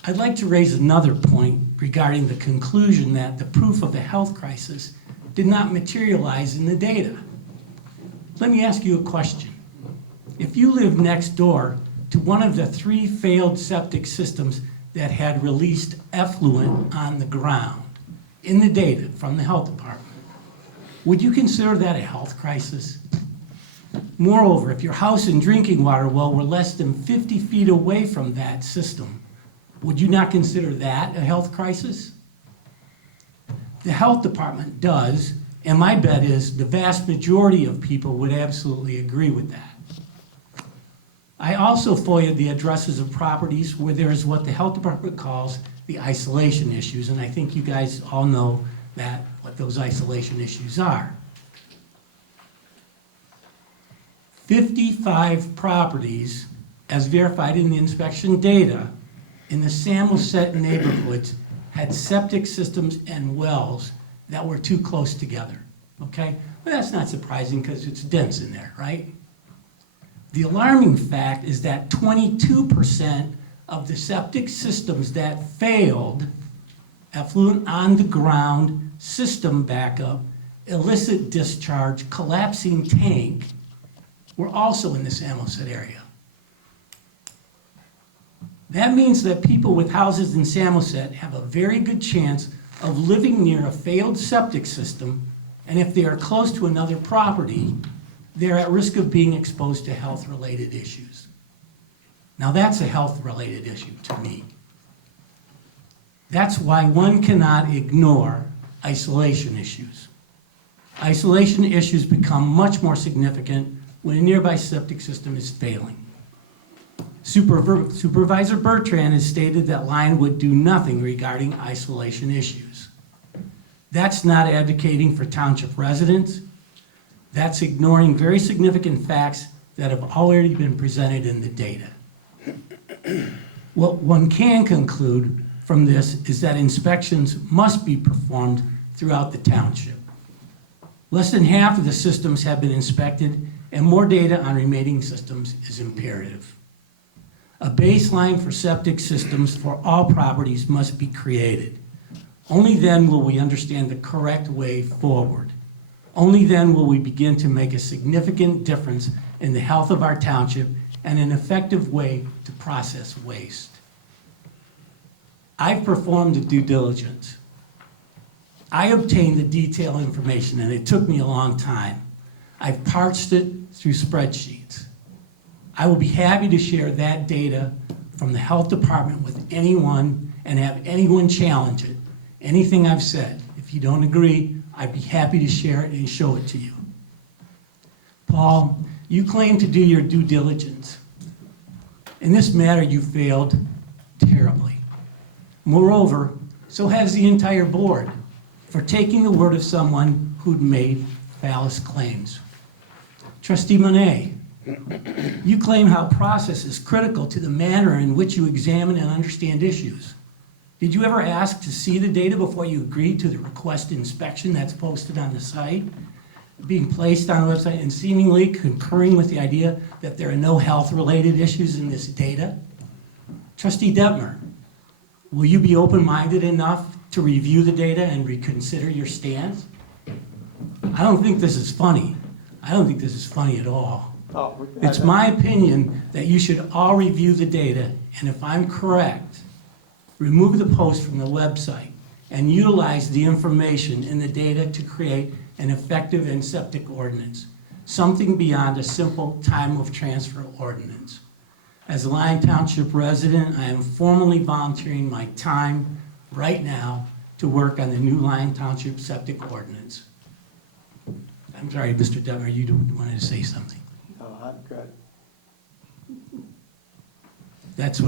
I'd like to raise another point regarding the conclusion that the proof of the health crisis did not materialize in the data. Let me ask you a question. If you live next door to one of the 3 failed septic systems that had released effluent on the ground in the data from the health department, would you consider that a health crisis? Moreover, if your house and drinking water well were less than 50 feet away from that system, Would you not consider that a health crisis? The health department does, and my bet is the vast majority of people would absolutely agree with that. I also FOIA'd the addresses of properties where there is what the health department calls the isolation issues, and I think you guys all know that, what those isolation issues are. 55 properties, as verified in the inspection data, in the Samoset neighborhoods had septic systems and wells that were too close together, okay? Well, that's not surprising because it's dense in there, right? The alarming fact is that 22% of the septic systems that failed, effluent on the ground, system backup, illicit discharge, collapsing tank, were also in the Samoset area. That means that people with houses in Samoset have a very good chance of living near a failed septic system, and if they are close to another property, they're at risk of being exposed to health-related issues. Now that's a health-related issue to me. That's why one cannot ignore isolation issues. Isolation issues become much more significant when a nearby septic system is failing. Supervisor Bertrand has stated that Lyon would do nothing regarding isolation issues. That's not advocating for township residents. That's ignoring very significant facts that have already been presented in the data. What one can conclude from this is that inspections must be performed throughout the township. Less than half of the systems have been inspected, and more data on remaining systems is imperative. A baseline for septic systems for all properties must be created. Only then will we understand the correct way forward. Only then will we begin to make a significant difference in the health of our township and an effective way to process waste. I've performed the due diligence. I obtained the detailed information, and it took me a long time. I've parsed it through spreadsheets. I will be happy to share that data from the health department with anyone and have anyone challenge it. Anything I've said. If you don't agree, I'd be happy to share it and show it to you. Paul, you claim to do your due diligence. In this matter, you failed terribly. Moreover, so has the entire board for taking the word of someone who'd made false claims. Trustee Monet, you claim how process is critical to the manner in which you examine and understand issues. Did you ever ask to see the data before you agreed to the requested inspection that's posted on the site, being placed on the website, and seemingly concurring with the idea that there are no health-related issues in this data? Trustee Detmer, will you be open-minded enough to review the data and reconsider your stance? I don't think this is funny. I don't think this is funny at all. It's my opinion that you should all review the data, and if I'm correct, remove the post from the website and utilize the information in the data to create an effective and septic ordinance, something beyond a simple time of transfer ordinance. As a Lyon Township resident, I am formally volunteering my time right now to work on the new Lyon Township septic ordinance. I'm sorry, Mr. Detmer, you wanted to say something. No, I'm good. That's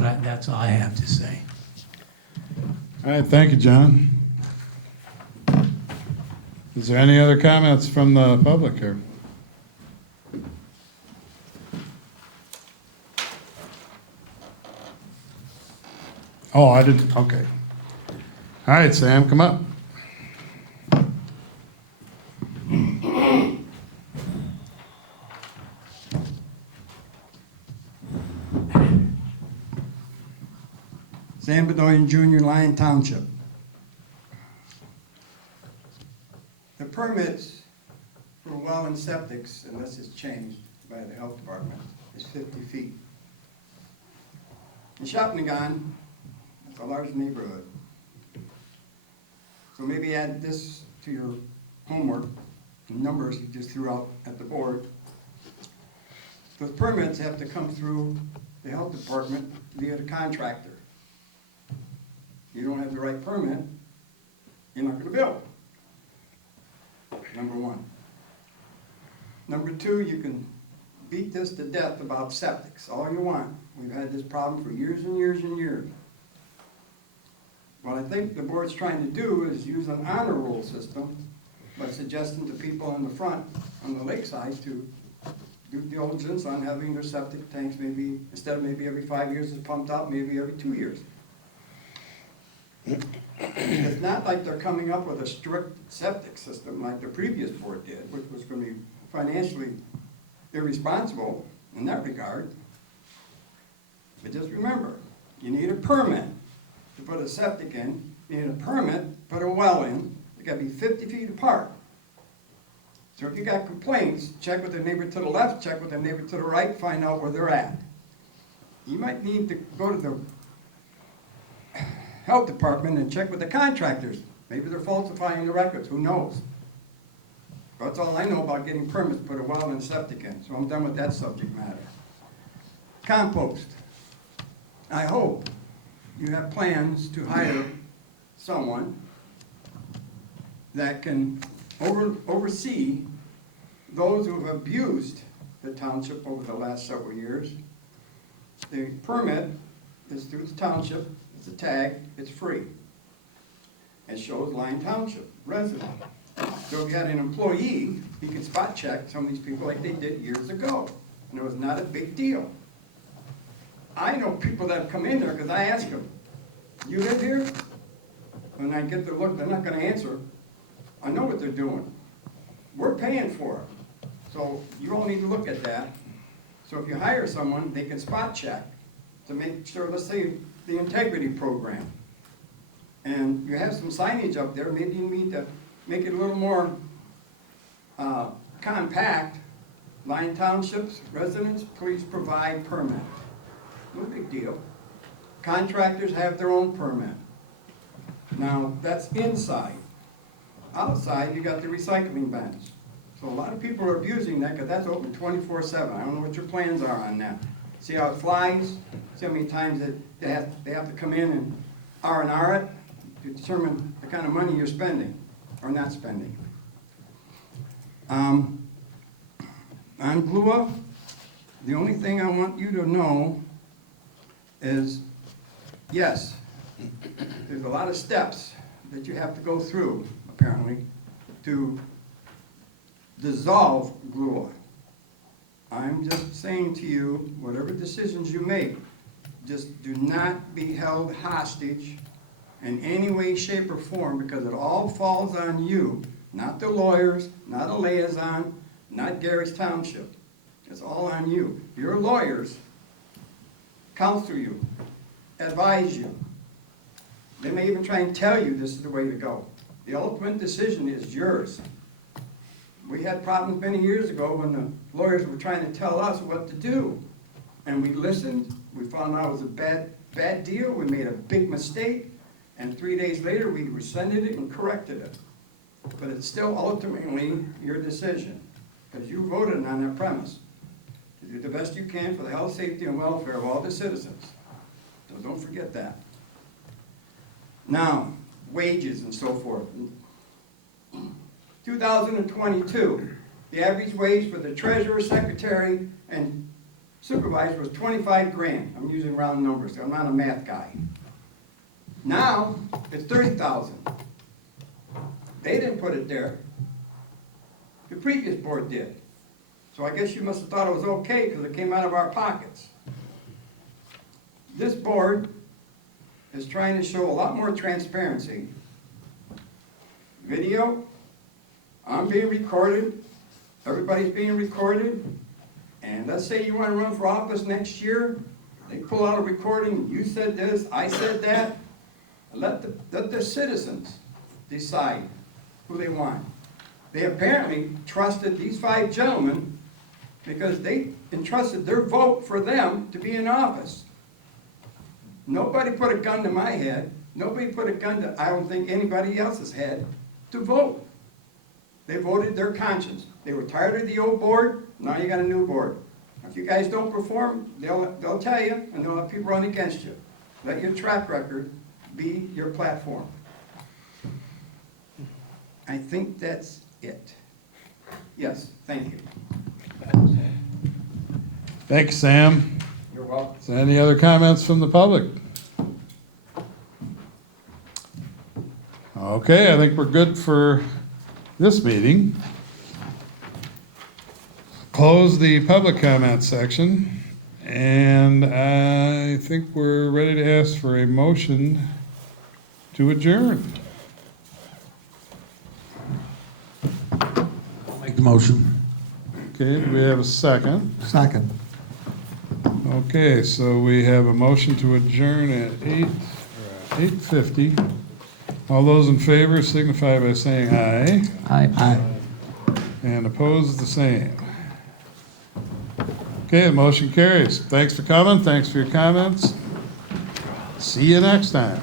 all I have to say. All right, thank you, John. Is there any other comments from the public here? Oh, I didn't, okay. All right, Sam, come up. Sam Bedoyan Jr., Lyon Township. The permits for well and septics, unless it's changed by the health department, is 50 feet. In Shopnagon, it's a large neighborhood. So maybe add this to your homework, the numbers you just threw out at the board. Those permits have to come through the health department via the contractor. you don't have the right permit, you're not gonna build. Number one. Number two, you can beat this to death about septics, all you want. We've had this problem for years and years and years. What I think the board's trying to do is use an honor roll system by suggesting to people on the front, on the lakeside, to do diligence on having their septic tanks maybe, instead of maybe every 5 years it's pumped out, maybe every 2 years. It's not like they're coming up with a strict septic system like the previous board did, which was gonna be financially irresponsible in that regard. But just remember, you need a permit to put a septic in, you need a permit to put a well in, they gotta be 50 feet apart. So if you got complaints, check with the neighbor to the left, check with the neighbor to the right, find out where they're at. You might need to go to the health department and check with the contractors. Maybe they're falsifying the records, who knows? That's all I know about getting permits to put a well and septic in, so I'm done with that subject matter. Compost. I hope you have plans to hire someone that can oversee those who have abused the township over the last several years. The permit is through the township, it's a tag, it's free. It shows Lyon Township resident. So if you had an employee, he could spot check some of these people like they did years ago, and it was not a big deal. I know people that have come in there because I ask them, you live here? When I get the look, they're not gonna answer. I know what they're doing. We're paying for it. So you all need to look at that. So if you hire someone, they can spot check to make sure, let's say, the integrity program. And you have some signage up there, maybe you need to make it a little more compact. Lyon Township's residents, please provide permit. No big deal. Contractors have their own permit. Now, that's inside. Outside, you got the recycling bins. So a lot of people are abusing that because that's open 24/7. I don't know what your plans are on that. See how it flies? See how many times that they have to come in and R&R it to determine the kind of money you're spending or not spending. On GLUA, the only thing I want you to know is, yes, there's a lot of steps that you have to go through, apparently, to dissolve GLUA. I'm just saying to you, whatever decisions you make, just do not be held hostage in any way, shape, or form, because it all falls on you, not the lawyers, not a liaison, not Gary's Township. It's all on you. Your lawyers counsel you, advise you. They may even try and tell you this is the way to go. The ultimate decision is yours. We had problems many years ago when the lawyers were trying to tell us what to do. And we listened, we found out it was a bad deal, we made a big mistake, and 3 days later we rescinded it and corrected it. But it's still ultimately your decision, because you voted on that premise. To do the best you can for the health, safety, and welfare of all the citizens. So don't forget that. Now, wages and so forth. 2022, the average wage for the treasurer, secretary, and supervisor was 25 grand. I'm using round numbers, I'm not a math guy. Now, it's 30,000. They didn't put it there. The previous board did. So I guess you must have thought it was okay because it came out of our pockets. This board is trying to show a lot more transparency. Video, I'm being recorded, everybody's being recorded, and let's say you want to run for office next year, they pull out a recording, you said this, I said that, and let the citizens decide who they want. They apparently trusted these 5 gentlemen because they entrusted their vote for them to be in office. Nobody put a gun to my head, nobody put a gun to, I don't think, anybody else's head to vote. They voted their conscience. They were tired of the old board, now you got a new board. If you guys don't perform, they'll tell you, and they'll have people run against you. Let your track record be your platform. I think that's it. Yes, thank you. Thank you, Sam. You're welcome. Is there any other comments from the public? Okay, I think we're good for this meeting. Close the public comment section, and I think we're ready to ask for a motion to adjourn. I'll make the motion. Okay, do we have a second? Second. Okay, so we have a motion to adjourn at 8:50. All those in favor signify by saying aye, Aye. and opposed the same. Okay, the motion carries. Thanks for coming, thanks for your comments. See you next time.